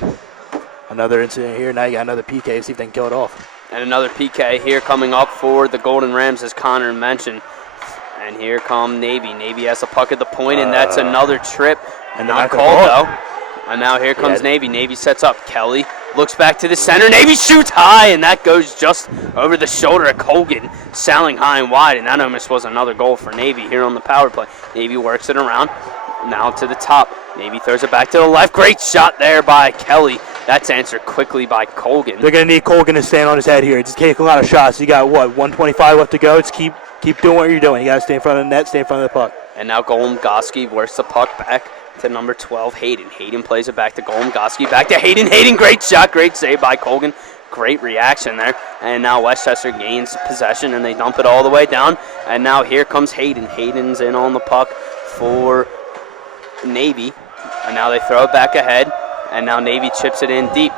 incident here. Now you got another PK. See if they can kill it off. And another PK here coming up for the Golden Rams, as Connor mentioned. And here come Navy. Navy has a puck at the point, and that's another trip. And not called, though. And now here comes Navy. Navy sets up. Kelly looks back to the center. Navy shoots high, and that goes just over the shoulder of Colgan, sailing high and wide. And that almost was another goal for Navy here on the power play. Navy works it around. Now to the top. Navy throws it back to the left. Great shot there by Kelly. That's answered quickly by Colgan. They're going to need Colgan to stand on his head here. Just take a lot of shots. You got, 125 left to go. Just keep doing what you're doing. You got to stay in front of the net, stay in front of the puck. And now Golem-Goski works the puck back to number 12, Hayden. Hayden plays it back to Golem-Goski. Back to Hayden. Hayden, great shot. Great save by Colgan. Great reaction there. And now Westchester gains possession, and they dump it all the way down. And now here comes Hayden. Hayden's in on the puck for Navy. And now they throw it back ahead. And now Navy chips it in deep.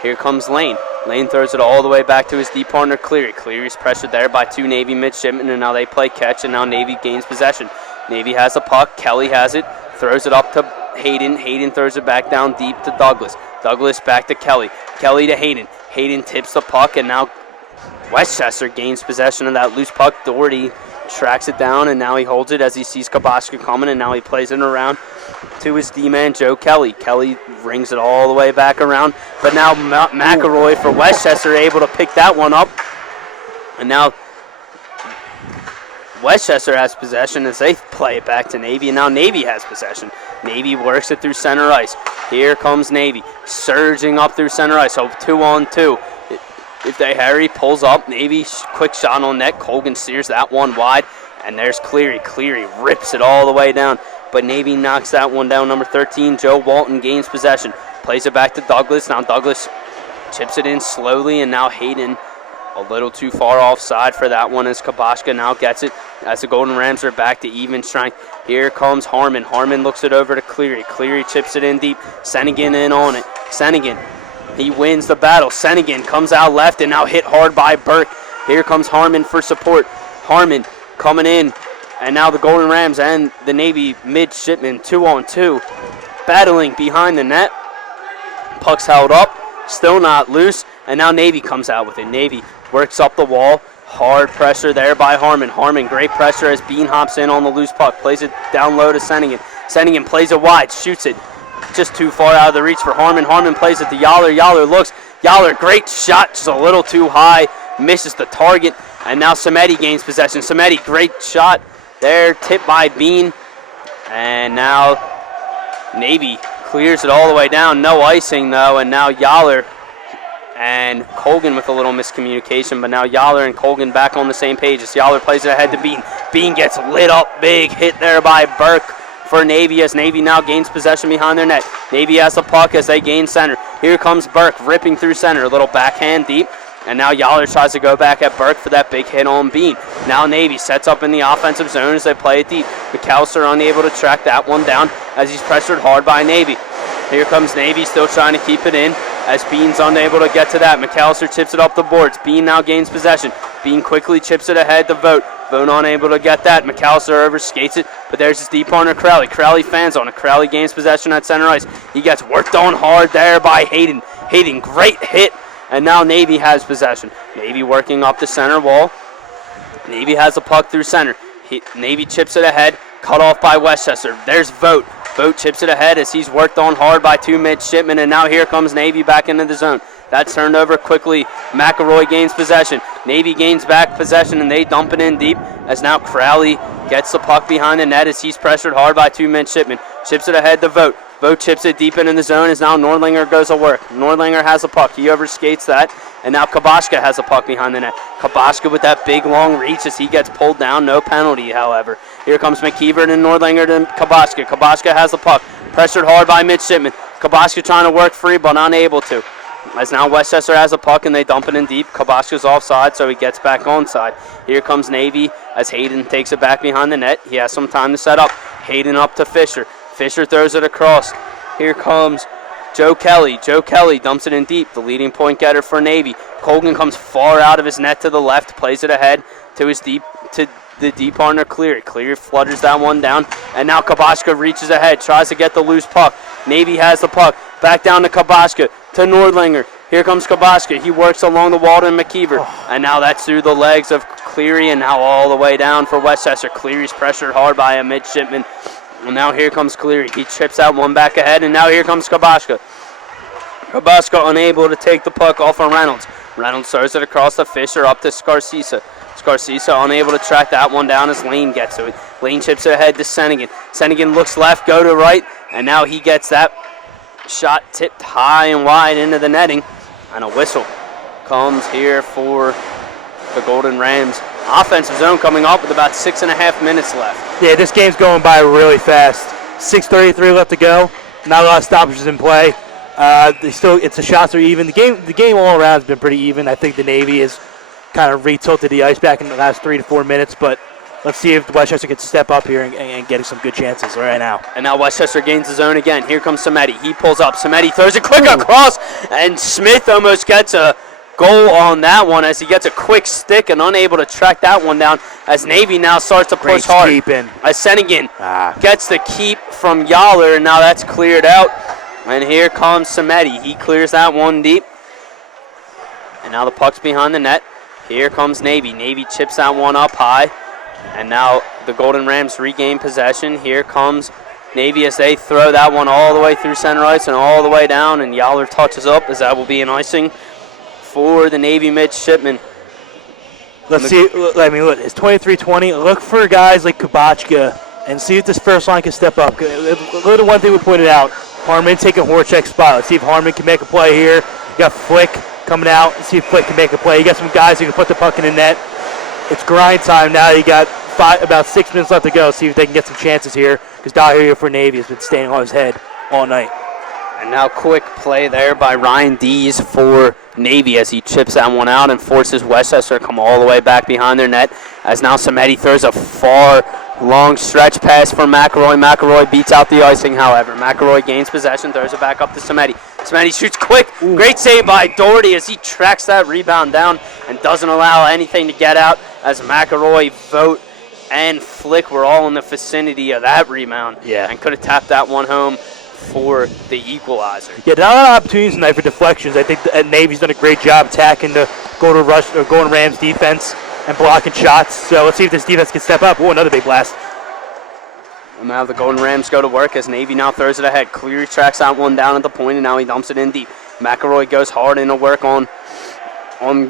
Here comes Lane. Lane throws it all the way back to his deep partner, Cleary. Cleary's pressured there by 2 Navy midshipmen, and now they play catch, and now Navy gains possession. Navy has a puck. Kelly has it. Throws it up to Hayden. Hayden throws it back down deep to Douglas. Douglas back to Kelly. Kelly to Hayden. Hayden tips the puck, and now Westchester gains possession of that loose puck. Doherty tracks it down, and now he holds it as he sees Kabashka coming, and now he plays it around to his D-man, Joe Kelly. Kelly rings it all the way back around, but now McElroy for Westchester able to pick that one up, and now Westchester has possession as they play it back to Navy, and now Navy has possession. Navy works it through center ice. Here comes Navy, surging up through center ice, so 2-on-2. If they hurry, pulls up. Navy, quick shot on net. Colgan steers that one wide, and there's Cleary. Cleary rips it all the way down, but Navy knocks that one down. Number 13, Joe Walton gains possession. Plays it back to Douglas. Now Douglas chips it in slowly, and now Hayden A little too far offside for that one as Kabashka now gets it. As the Golden Rams are back to even strength. Here comes Harmon. Harmon looks it over to Cleary. Cleary chips it in deep. Sennigan in on it. Sennigan, he wins the battle. Sennigan comes out left and now hit hard by Burke. Here comes Harmon for support. Harmon coming in. And now the Golden Rams and the Navy midshipmen 2-on-2. Battling behind the net. Puck's held up. Still not loose. And now Navy comes out with it. Navy works up the wall. Hard pressure there by Harmon. Harmon, great pressure as Bean hops in on the loose puck. Plays it down low to Sennigan. Sennigan plays it wide, shoots it. Just too far out of the reach for Harmon. Harmon plays it to Yaller. Yaller looks. Yaller, great shot, just a little too high. Misses the target. And now Samedi gains possession. Samedi, great shot there. Tipped by Bean. And now Navy clears it all the way down. No icing, though. And now Yaller and Colgan with a little miscommunication, but now Yaller and Colgan back on the same page as Yaller plays it ahead to Bean. Bean gets lit up big, hit there by Burke for Navy as Navy now gains possession behind their net. Navy has the puck as they gain center. Here comes Burke ripping through center, a little backhand deep, and now Yaller tries to go back at Burke for that big hit on Bean. Now Navy sets up in the offensive zone as they play it deep. McAllister unable to track that one down as he's pressured hard by Navy. Here comes Navy still trying to keep it in as Bean's unable to get to that. McAllister chips it up the boards. Bean now gains possession. Bean quickly chips it ahead to Vogt. Vogt unable to get that. McAllister overskates it, but there's his deep partner Crowley. Crowley fans on it. Crowley gains possession at center ice. He gets worked on hard there by Hayden. Hayden, great hit, and now Navy has possession. Navy working up the center wall. Navy has the puck through center. Navy chips it ahead, cut off by Westchester. There's Vogt. Vogt chips it ahead as he's worked on hard by two midshipmen, and now here comes Navy back into the zone. That's turned over quickly. McElroy gains possession. Navy gains back possession, and they dump it in deep as now Crowley gets the puck behind the net as he's pressured hard by two midshipmen. Chips it ahead to Vogt. Vogt chips it deep into the zone as now Nordlinger goes to work. Nordlinger has the puck. He overskates that, and now Kabashka has the puck behind the net. Kabashka with that big long reach as he gets pulled down. No penalty, however. Here comes McKeever and Nordlinger to Kabashka. Kabashka has the puck. Pressured hard by midshipmen. Kabashka trying to work free, but unable to. As now Westchester has a puck and they dump it in deep. Kabashka's offside, so he gets back onside. Here comes Navy as Hayden takes it back behind the net. He has some time to set up. Hayden up to Fisher. Fisher throws it across. Here comes Joe Kelly. Joe Kelly dumps it in deep, the leading point getter for Navy. Colgan comes far out of his net to the left, plays it ahead to the deep partner Cleary. Cleary flutters that one down, and now Kabashka reaches ahead, tries to get the loose puck. Navy has the puck. Back down to Kabashka, to Nordlinger. Here comes Kabashka. He works along the wall to McKeever, and now that's through the legs of Cleary, and now all the way down for Westchester. Cleary's pressured hard by a midshipman. And now here comes Cleary. He chips that one back ahead, and now here comes Kabashka. Kabashka unable to take the puck off of Reynolds. Reynolds throws it across the Fisher up to Scarcisa. Scarcisa unable to track that one down as Lane gets to it. Lane chips it ahead to Sennigan. Sennigan looks left, go to right, and now he gets that shot tipped high and wide into the netting. And a whistle comes here for the Golden Rams. Offensive zone coming up with about 6.5 minutes left. Yeah, this game's going by really fast. 6:33 left to go. Not a lot of stoppages in play. The shots are even. The game all around has been pretty even. I think the Navy has kind of retilted the ice back in the last 3 to 4 minutes, but let's see if Westchester can step up here and get some good chances right now. And now Westchester gains the zone again. Here comes Samedi. He pulls up. Samedi throws it quick across, and Smith almost gets a goal on that one as he gets a quick stick and unable to track that one down as Navy now starts to push hard. As Sennigan gets the keep from Yaller, and now that's cleared out. And here comes Samedi. He clears that one deep. And now the puck's behind the net. Here comes Navy. Navy chips that one up high. And now the Golden Rams regain possession. Here comes Navy as they throw that one all the way through center ice and all the way down. And Yaller touches up as that will be an icing for the Navy midshipmen. Let's see. I mean, look, it's 23-20. Look for guys like Kabachka and see if this first line can step up. Look at one thing we pointed out. Harmon taking Horchek's spot. Let's see if Harmon can make a play here. You got Flick coming out. Let's see if Flick can make a play. You got some guys who can put the puck in the net. It's grind time now. You got about 6 minutes left to go. See if they can get some chances here because Dahlia for Navy has been staying on his head all night. And now quick play there by Ryan Dees for Navy as he chips that one out and forces Westchester to come all the way back behind their net, as now Samedi throws a far, long stretch pass for McElroy. McElroy beats out the icing, however. McElroy gains possession, throws it back up to Samedi. Samedi shoots quick. Ooh. Great save by Doherty as he tracks that rebound down and doesn't allow anything to get out, as McElroy, Vogt, and Flick were all in the vicinity of that rebound. Yeah. And could have tapped that one home for the equalizer. Yeah, not a lot of opportunities tonight for deflections. I think Navy's done a great job attacking the Golden Rams defense and blocking shots. So let's see if this defense can step up. Oh, another big blast. And now the Golden Rams go to work as Navy now throws it ahead. Cleary tracks that one down at the point, and now he dumps it in deep. McElroy goes hard into work on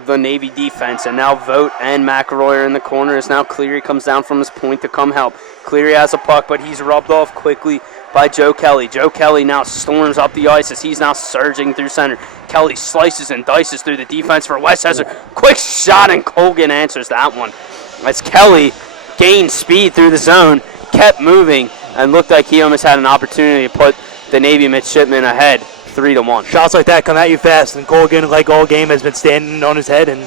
the Navy defense, and now Vogt and McElroy are in the corner as now Cleary comes down from his point to come help. Cleary has a puck, but he's rubbed off quickly by Joe Kelly. Joe Kelly now storms up the ice as he's now surging through center. Kelly slices and dices through the defense for Westchester. Quick shot, and Colgan answers that one. As Kelly gained speed through the zone, kept moving, and looked like he almost had an opportunity to put the Navy midshipmen ahead 3-1. Shots like that come at you fast, and Colgan, like all game, has been standing on his head and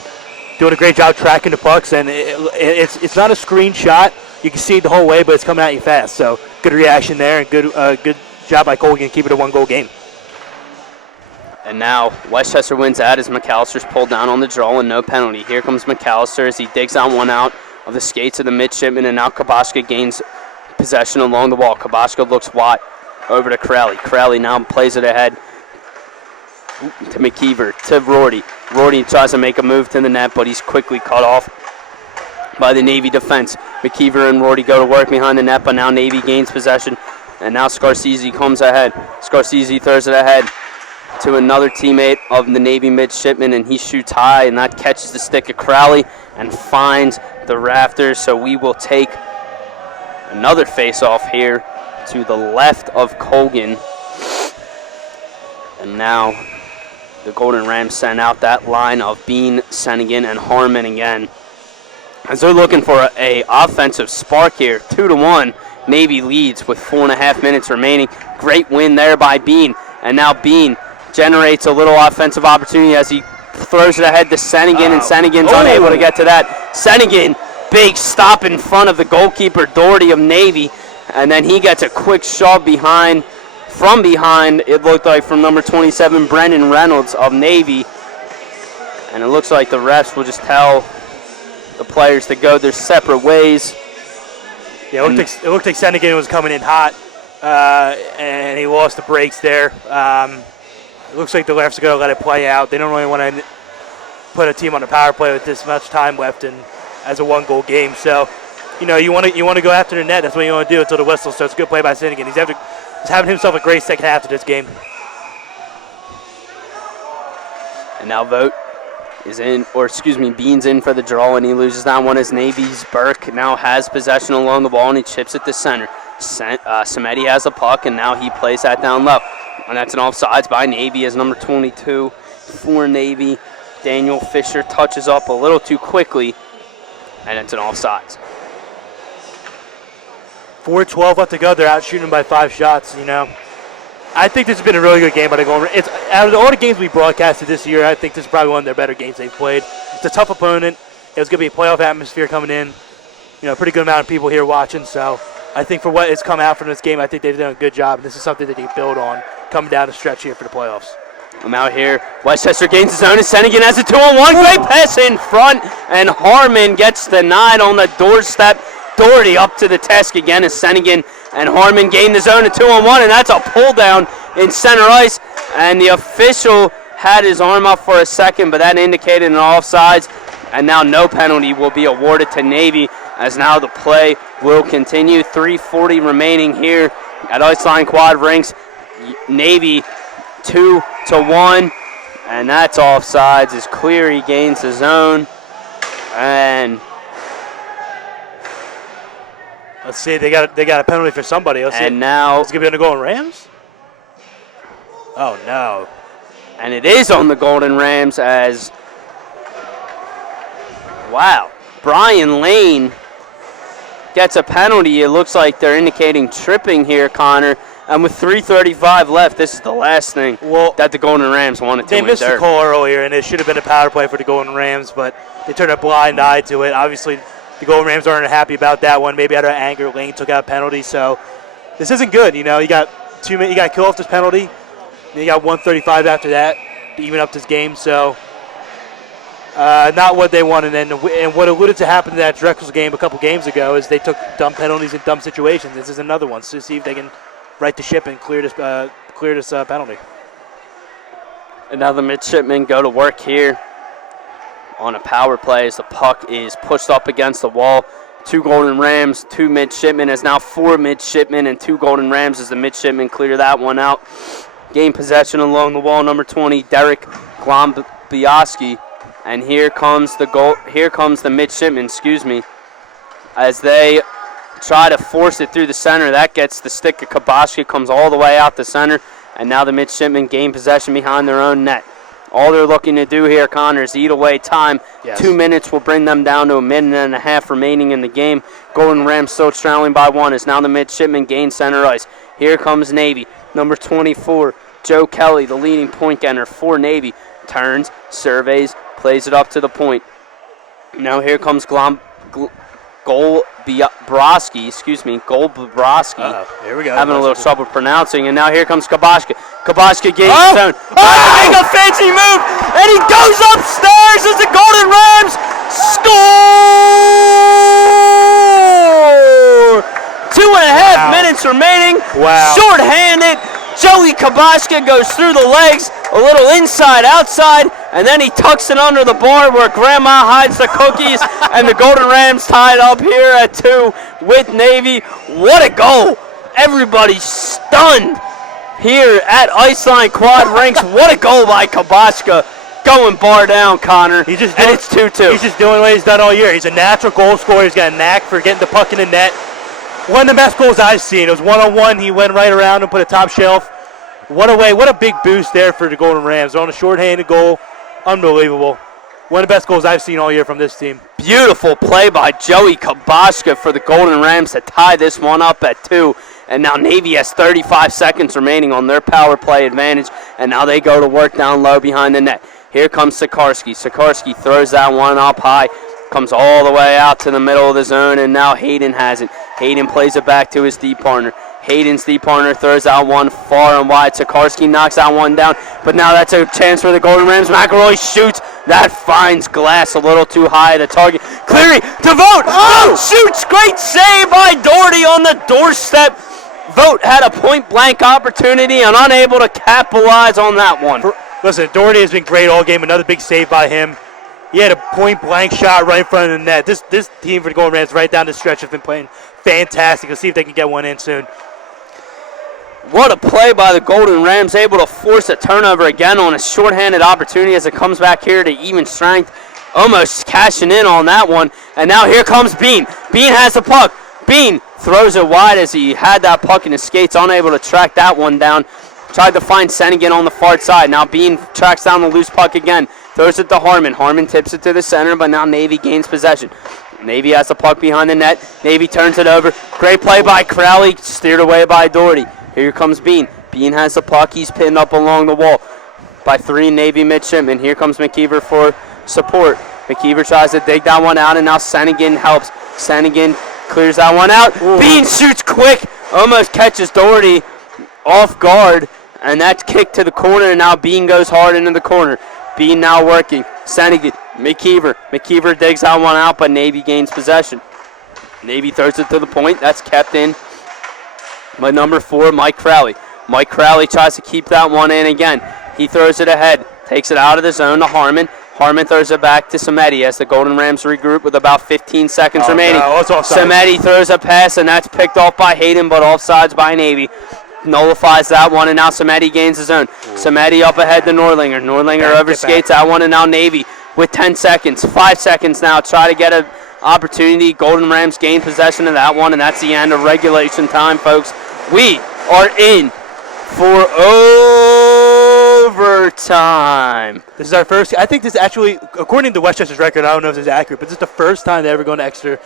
doing a great job tracking the pucks, and it's not a screen shot. You can see it the whole way, but it's coming at you fast. So good reaction there, and good job by Colgan to keep it a one-goal game. And now Westchester wins that as McAllister's pulled down on the draw and no penalty. Here comes McAllister as he digs on one out of the skates of the midshipman, and now Kabashka gains possession along the wall. Kabashka looks wide over to Crowley. Crowley now plays it ahead to McKeever, to Rorty. Rorty tries to make a move to the net, but he's quickly cut off by the Navy defense. McKeever and Rorty go to work behind the net, but now Navy gains possession, and now Scorsese comes ahead. Scorsese throws it ahead to another teammate of the Navy midshipman, and he shoots high, and that catches the stick of Crowley and finds the rafters. So we will take another face-off here to the left of Colgan. And now the Golden Rams send out that line of Bean, Sennigan, and Harmon again, as they're looking for a offensive spark here. 2-1. Navy leads with 4.5 minutes remaining. Great win there by Bean. And now Bean generates a little offensive opportunity as he throws it ahead to Sennigan, and Sennigan's unable to get to that. Sennigan, big stop in front of the goalkeeper, Doherty of Navy, and then he gets a quick shove from behind, it looked like, from number 27, Brendan Reynolds of Navy. And it looks like the refs will just tell the players to go their separate ways. Yeah, it looked like Sennigan was coming in hot, and he lost the brakes there. It looks like the refs are going to let it play out. They don't really want to put a team on the power play with this much time left and as a one-goal game. So, you want to go after the net. That's what you want to do until the whistle starts. Good play by Sennigan. He's having himself a great second half of this game. And now Vogt is in, Bean's in for the draw, and he loses that one as Navy's Berk now has possession along the wall, and he chips it to center. Samedi has the puck, and now he plays that down low. And that's an offsides by Navy as number 22 for Navy, Daniel Fisher, touches up a little too quickly, and it's an offsides. 4:12 left to go. They're out shooting by 5 shots, I think this has been a really good game by the Golden Rams. Out of all the games we broadcasted this year, I think this is probably one of their better games they've played. It's a tough opponent. It was going to be a playoff atmosphere coming in. A pretty good amount of people here watching. So I think for what has come out from this game, I think they've done a good job. And this is something that they build on coming down the stretch here for the playoffs. I'm out here. Westchester gains his own, and Sennigan has a 2-on-1. Great pass in front, and Harmon gets denied on the doorstep. Doherty up to the task again as Sennigan and Harmon gain the zone, a 2-on-1, and that's a pull down in center ice. And the official had his arm up for a second, but that indicated an offsides. And now no penalty will be awarded to Navy, as now the play will continue. 3:40 remaining here at Iceline Quad Rinks. Navy 2-1, and that's offsides as Cleary gains the zone. And let's see, they got a penalty for somebody. Let's see. And now it's gonna be on the Golden Rams. Oh no! And it is on the Golden Rams as Brian Lane gets a penalty. It looks like they're indicating tripping here, Connor, And with 3:35 left, this is the last thing that the Golden Rams wanted to They missed endure. the call earlier, and it should have been a power play for the Golden Rams, but they turned a blind eye to it. Obviously, the Golden Rams aren't happy about that one. Maybe out of anger, Lane took out a penalty. So this isn't good. You got 2 minutes. You got to kill off this penalty. Then you got 1:35 after that to even up this game. So not what they wanted. And what alluded to happen in that Drexel's game a couple games ago is they took dumb penalties in dumb situations. This is another one. So see if they can right the ship and clear this penalty. And now the midshipmen go to work here on a power play as the puck is pushed up against the wall. 2 Golden Rams, 2 midshipmen, as now 4 midshipmen and 2 Golden Rams as the midshipmen clear that one out. Game possession along the wall, number 20, Derek Glombiowski. And here comes the midshipmen, as they try to force it through the center. That gets the stick of Kaboshki, comes all the way out the center, and now the midshipmen gain possession behind their own net. All they're looking to do here, Connor, is eat away time. Yes. 2 minutes will bring them down to a minute and a half remaining in the game. Golden Rams still trailing by 1 as now the midshipmen gain center ice. Here comes Navy, number 24, Joe Kelly, the leading point getter for Navy. Turns, surveys, plays it up to the point. Now here comes Golbroski. Here we go. Having a little trouble pronouncing, and now here comes Kaboshka. Kaboshka gains his own. Trying to make a fancy move, and he goes upstairs as the Golden Rams score! 2.5 minutes remaining. Wow. Short-handed. Joey Kaboshka goes through the legs, a little inside, outside, and then he tucks it under the bar where Grandma hides the cookies, and the Golden Rams tied up here at 2 with Navy. What a goal! Everybody's stunned here at Iceline Quad Rinks. What a goal by Kaboshka, going bar down, Connor. And it's 2-2. He's just doing what he's done all year. He's a natural goal scorer. He's got a knack for getting the puck in the net. One of the best goals I've seen. It was one-on-one. He went right around and put a top shelf. What a big boost there for the Golden Rams. On a short-handed goal. Unbelievable. One of the best goals I've seen all year from this team. Beautiful play by Joey Kaboshka for the Golden Rams to tie this one up at 2. And now Navy has 35 seconds remaining on their power play advantage. And now they go to work down low behind the net. Here comes Sikorsky. Sikorsky throws that one up high. Comes all the way out to the middle of the zone, and now Hayden has it. Hayden plays it back to his D partner. Hayden's D partner throws out one far and wide. Sikorsky knocks that one down, but now that's a chance for the Golden Rams. McElroy shoots. That finds glass a little too high at the target. Cleary to Vogt. Vogt shoots. Great save by Doherty on the doorstep. Vogt had a point-blank opportunity and unable to capitalize on that one. Listen, Doherty has been great all game. Another big save by him. He had a point-blank shot right in front of the net. This team for the Golden Rams right down the stretch has been playing fantastic. Let's see if they can get one in soon. What a play by the Golden Rams, able to force a turnover again on a shorthanded opportunity as it comes back here to even strength. Almost cashing in on that one. And now here comes Bean. Bean has the puck. Bean throws it wide as he had that puck in his skates, unable to track that one down. Tried to find Sennigan on the far side. Now Bean tracks down the loose puck again. Throws it to Harmon. Harmon tips it to the center, but now Navy gains possession. Navy has the puck behind the net. Navy turns it over. Great play by Crowley, steered away by Doherty. Here comes Bean. Bean has the puck. He's pinned up along the wall by 3 Navy midshipmen. Here comes McKeever for support. McKeever tries to dig that one out, and now Sennigan helps. Sennigan clears that one out. Ooh. Bean shoots quick. Almost catches Doherty off guard, and that's kicked to the corner, and now Bean goes hard into the corner. Bean now working. Sennigan, McKeever. McKeever digs that one out, but Navy gains possession. Navy throws it to the point. That's kept in by number 4, Mike Crowley. Mike Crowley tries to keep that one in again. He throws it ahead. Takes it out of the zone to Harmon. Harmon throws it back to Samedi as the Golden Rams regroup with about 15 seconds remaining. Samedi throws a pass, and that's picked off by Hayden, but offsides by Navy. Nullifies that one, and now Samedi gains his own. Samedi up ahead to Nordlinger. Nordlinger overskates that one, and now Navy with 10 seconds. 5 seconds now. Try to get an opportunity. Golden Rams gain possession of that one, and that's the end of regulation time, folks. We are in for overtime. This is our first. I think this actually, according to Westchester's record, I don't know if this is accurate, but this is the first time they ever go to extra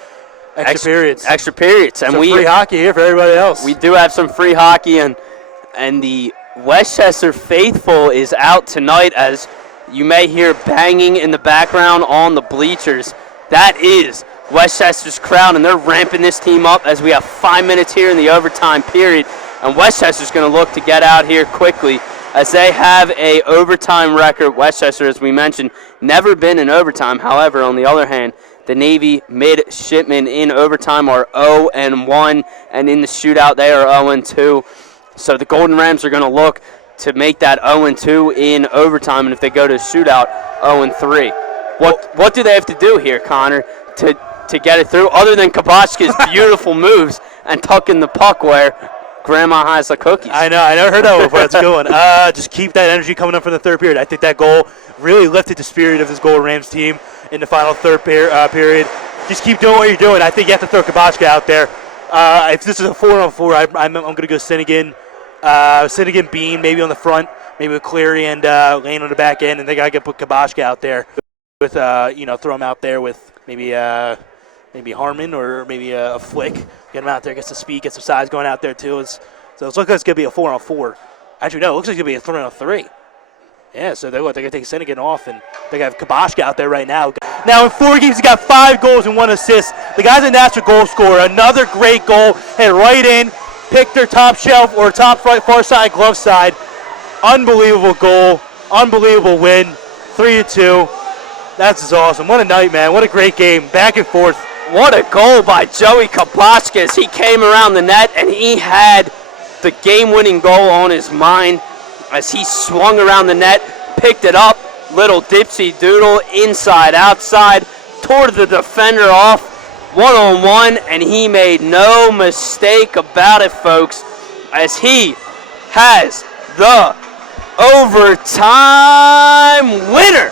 periods. Extra periods. And some free hockey here for everybody else. We do have some free hockey, and And the Westchester faithful is out tonight, as you may hear banging in the background on the bleachers. That is Westchester's crowd, and they're ramping this team up as we have 5 minutes here in the overtime period. And Westchester's going to look to get out here quickly, as they have a overtime record. Westchester, as we mentioned, never been in overtime. However, on the other hand, the Navy midshipmen in overtime are 0-1, and in the shootout they are 0-2. So the Golden Rams are going to look to make that 0-2 in overtime, and if they go to shootout, 0-3. What do they have to do here, Connor, to get it through, other than Kabashka's beautiful moves and tucking the puck where Grandma has the cookies? I know. I never heard that before. That's a good one. Just keep that energy coming up from the third period. I think that goal really lifted the spirit of this Golden Rams team in the final third period. Just keep doing what you're doing. I think you have to throw Kabashka out there. If this is a 4-on-4, I'm going to go Sinnigan. Sinnigan, Bean, maybe on the front, maybe with Cleary and Lane on the back end, and they got to put Kabashka out there with, throw him out there with maybe Harmon or maybe a Flick. Get him out there, get some speed, get some size going out there too. So it's looking like it's going to be a 4-on-4. Actually, no, it looks like it's going to be a 3-on-3. Yeah, so they're going to take Sinnigan off, and they have Kabashka out there right now. Now in 4 games, he got 5 goals and 1 assist. The guy's a natural goal scorer. Another great goal, hit right in. Picked their top shelf or top right far side glove side. Unbelievable goal. Unbelievable win. 3-2. That's just awesome. What a night, man. What a great game. Back and forth. What a goal by Joey Kabashka as he came around the net, and he had the game-winning goal on his mind as he swung around the net, picked it up, little dipsy doodle, inside, outside, tore the defender off, one-on-one, and he made no mistake about it, folks, as he has the overtime winner.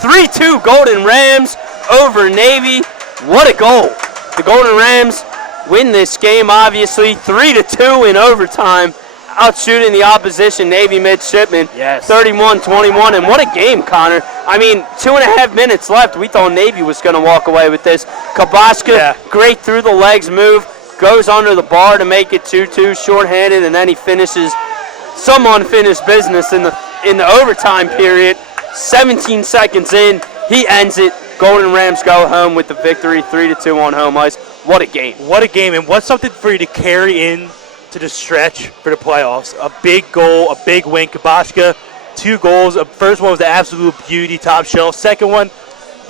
3-2 Golden Rams over Navy. What a goal. The Golden Rams win this game, obviously, 3-2 in overtime, outshooting the opposition Navy midshipmen. Yes. 31-21, and what a game, Connor. I mean, 2.5 minutes left. We thought Navy was going to walk away with this. Kabashka, great through the legs move, goes under the bar to make it 2-2, shorthanded, and then he finishes some unfinished business in the overtime period. 17 seconds in, he ends it. Golden Rams go home with the victory, 3-2 on home ice. What a game. What a game, and what's something for you to carry in to the stretch for the playoffs. A big goal, a big win. Kabashka, 2 goals. First one was the absolute beauty, top shelf. Second one,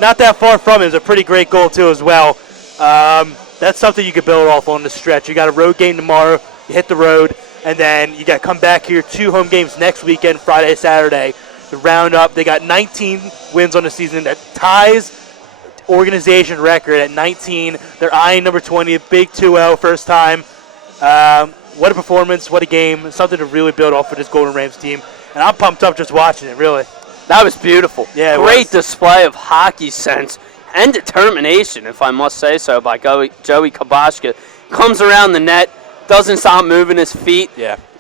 not that far from it. It was a pretty great goal, too, as well. That's something you could build off on the stretch. You got a road game tomorrow. You hit the road, and then you got to come back here, 2 home games next weekend, Friday, Saturday, to round up. They got 19 wins on the season. That ties organization record at 19. They're eyeing number 20, a big 2-0 first time. What a performance, what a game. Something to really build off for this Golden Rams team. And I'm pumped up just watching it, really. That was beautiful. Yeah, great display of hockey sense and determination, if I must say so, by Joey Kabashka. Comes around the net, doesn't stop moving his feet,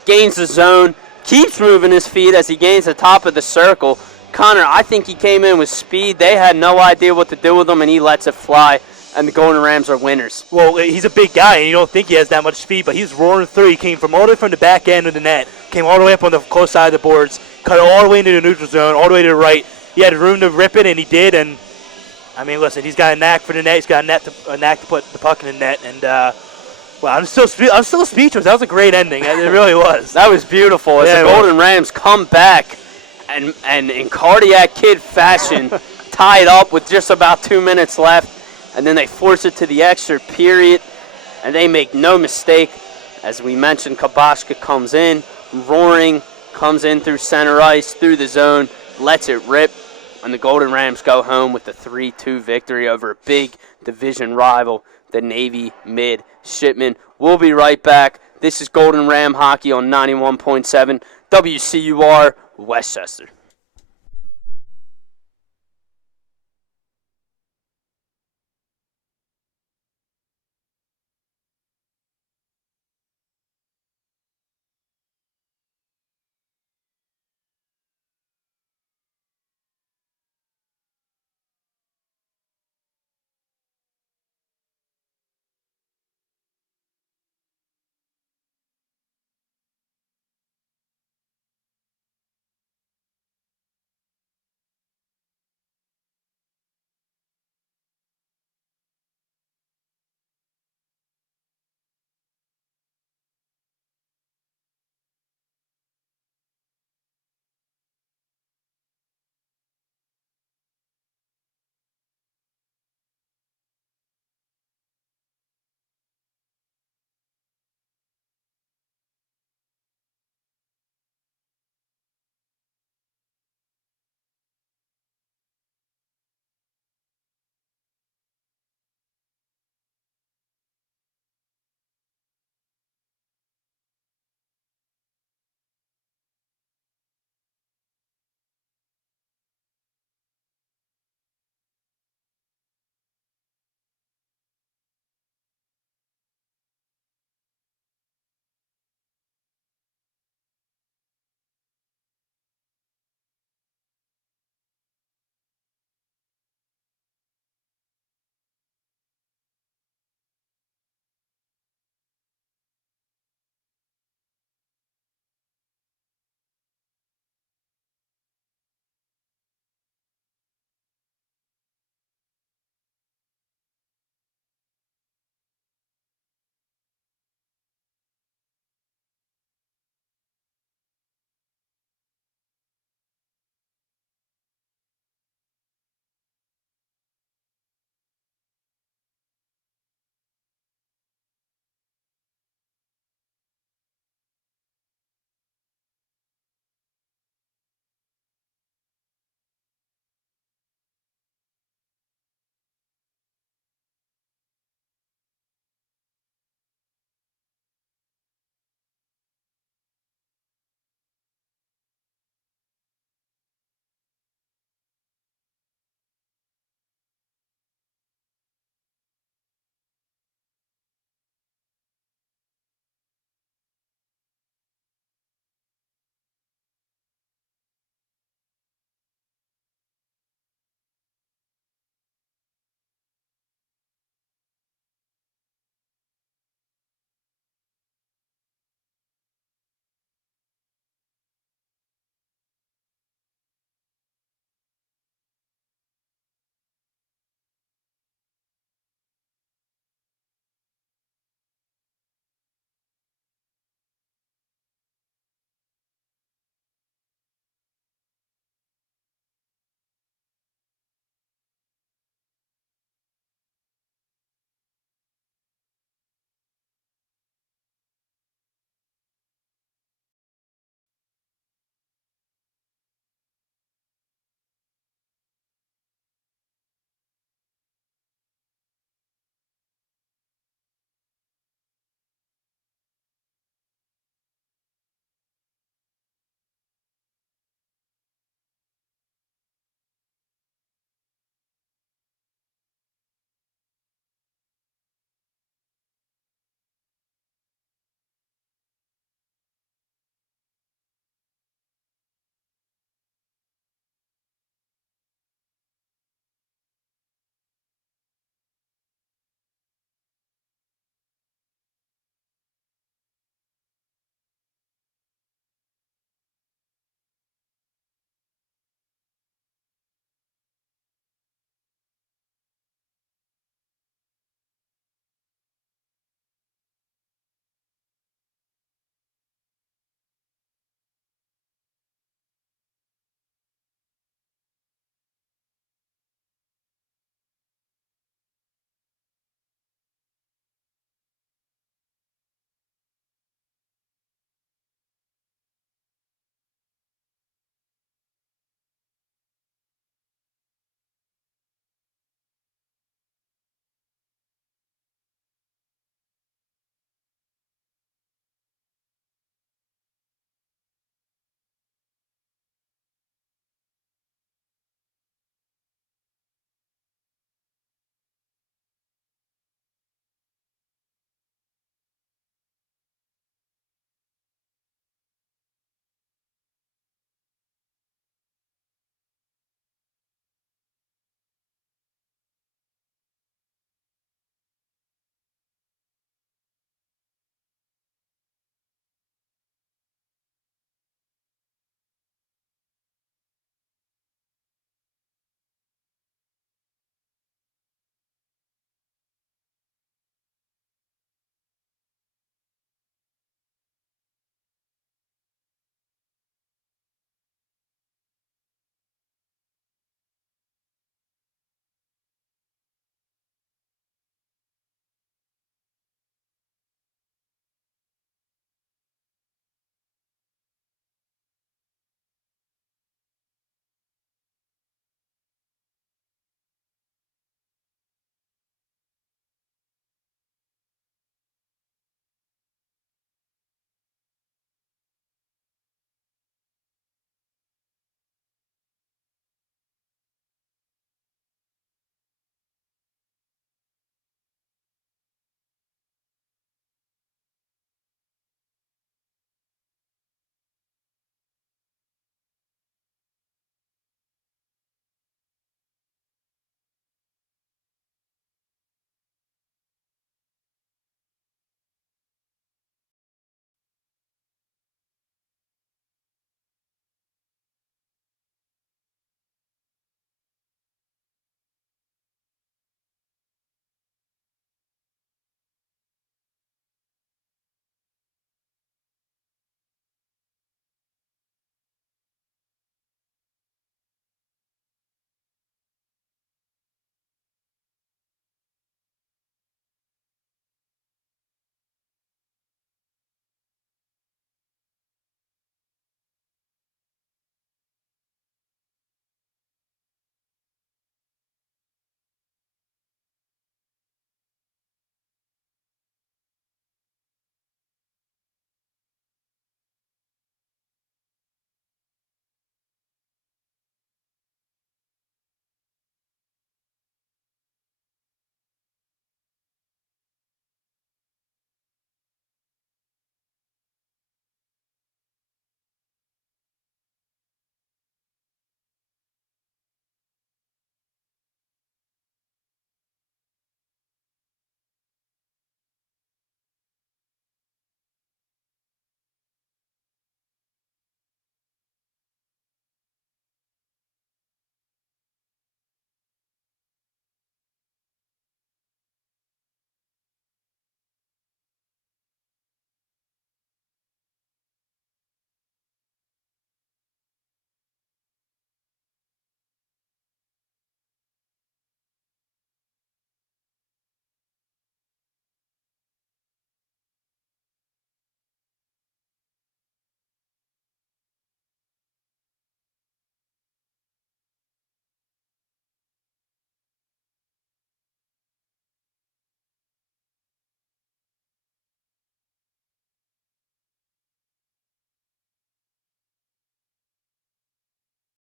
gains the zone, keeps moving his feet as he gains the top of the circle. Connor, I think he came in with speed. They had no idea what to do with him, and he lets it fly, and the Golden Rams are winners. Well, he's a big guy, and you don't think he has that much speed, but he's roaring through. He came from all the way from the back end of the net, came all the way up on the close side of the boards, cut all the way into the neutral zone, all the way to the right. He had room to rip it, and he did. And I mean, listen, he's got a knack for the net. He's got a knack to put the puck in the net. And I'm still speechless. That was a great ending. It really was. That was beautiful. As the Golden Rams come back and in cardiac kid fashion, tie it up with just about 2 minutes left. And then they force it to the extra period, and they make no mistake. As we mentioned, Kabashka comes in, roaring, comes in through center ice, through the zone, lets it rip, and the Golden Rams go home with the 3-2 victory over a big division rival, the Navy Midshipmen. We'll be right back. This is Golden Ram Hockey on 91.7 WCUR Westchester.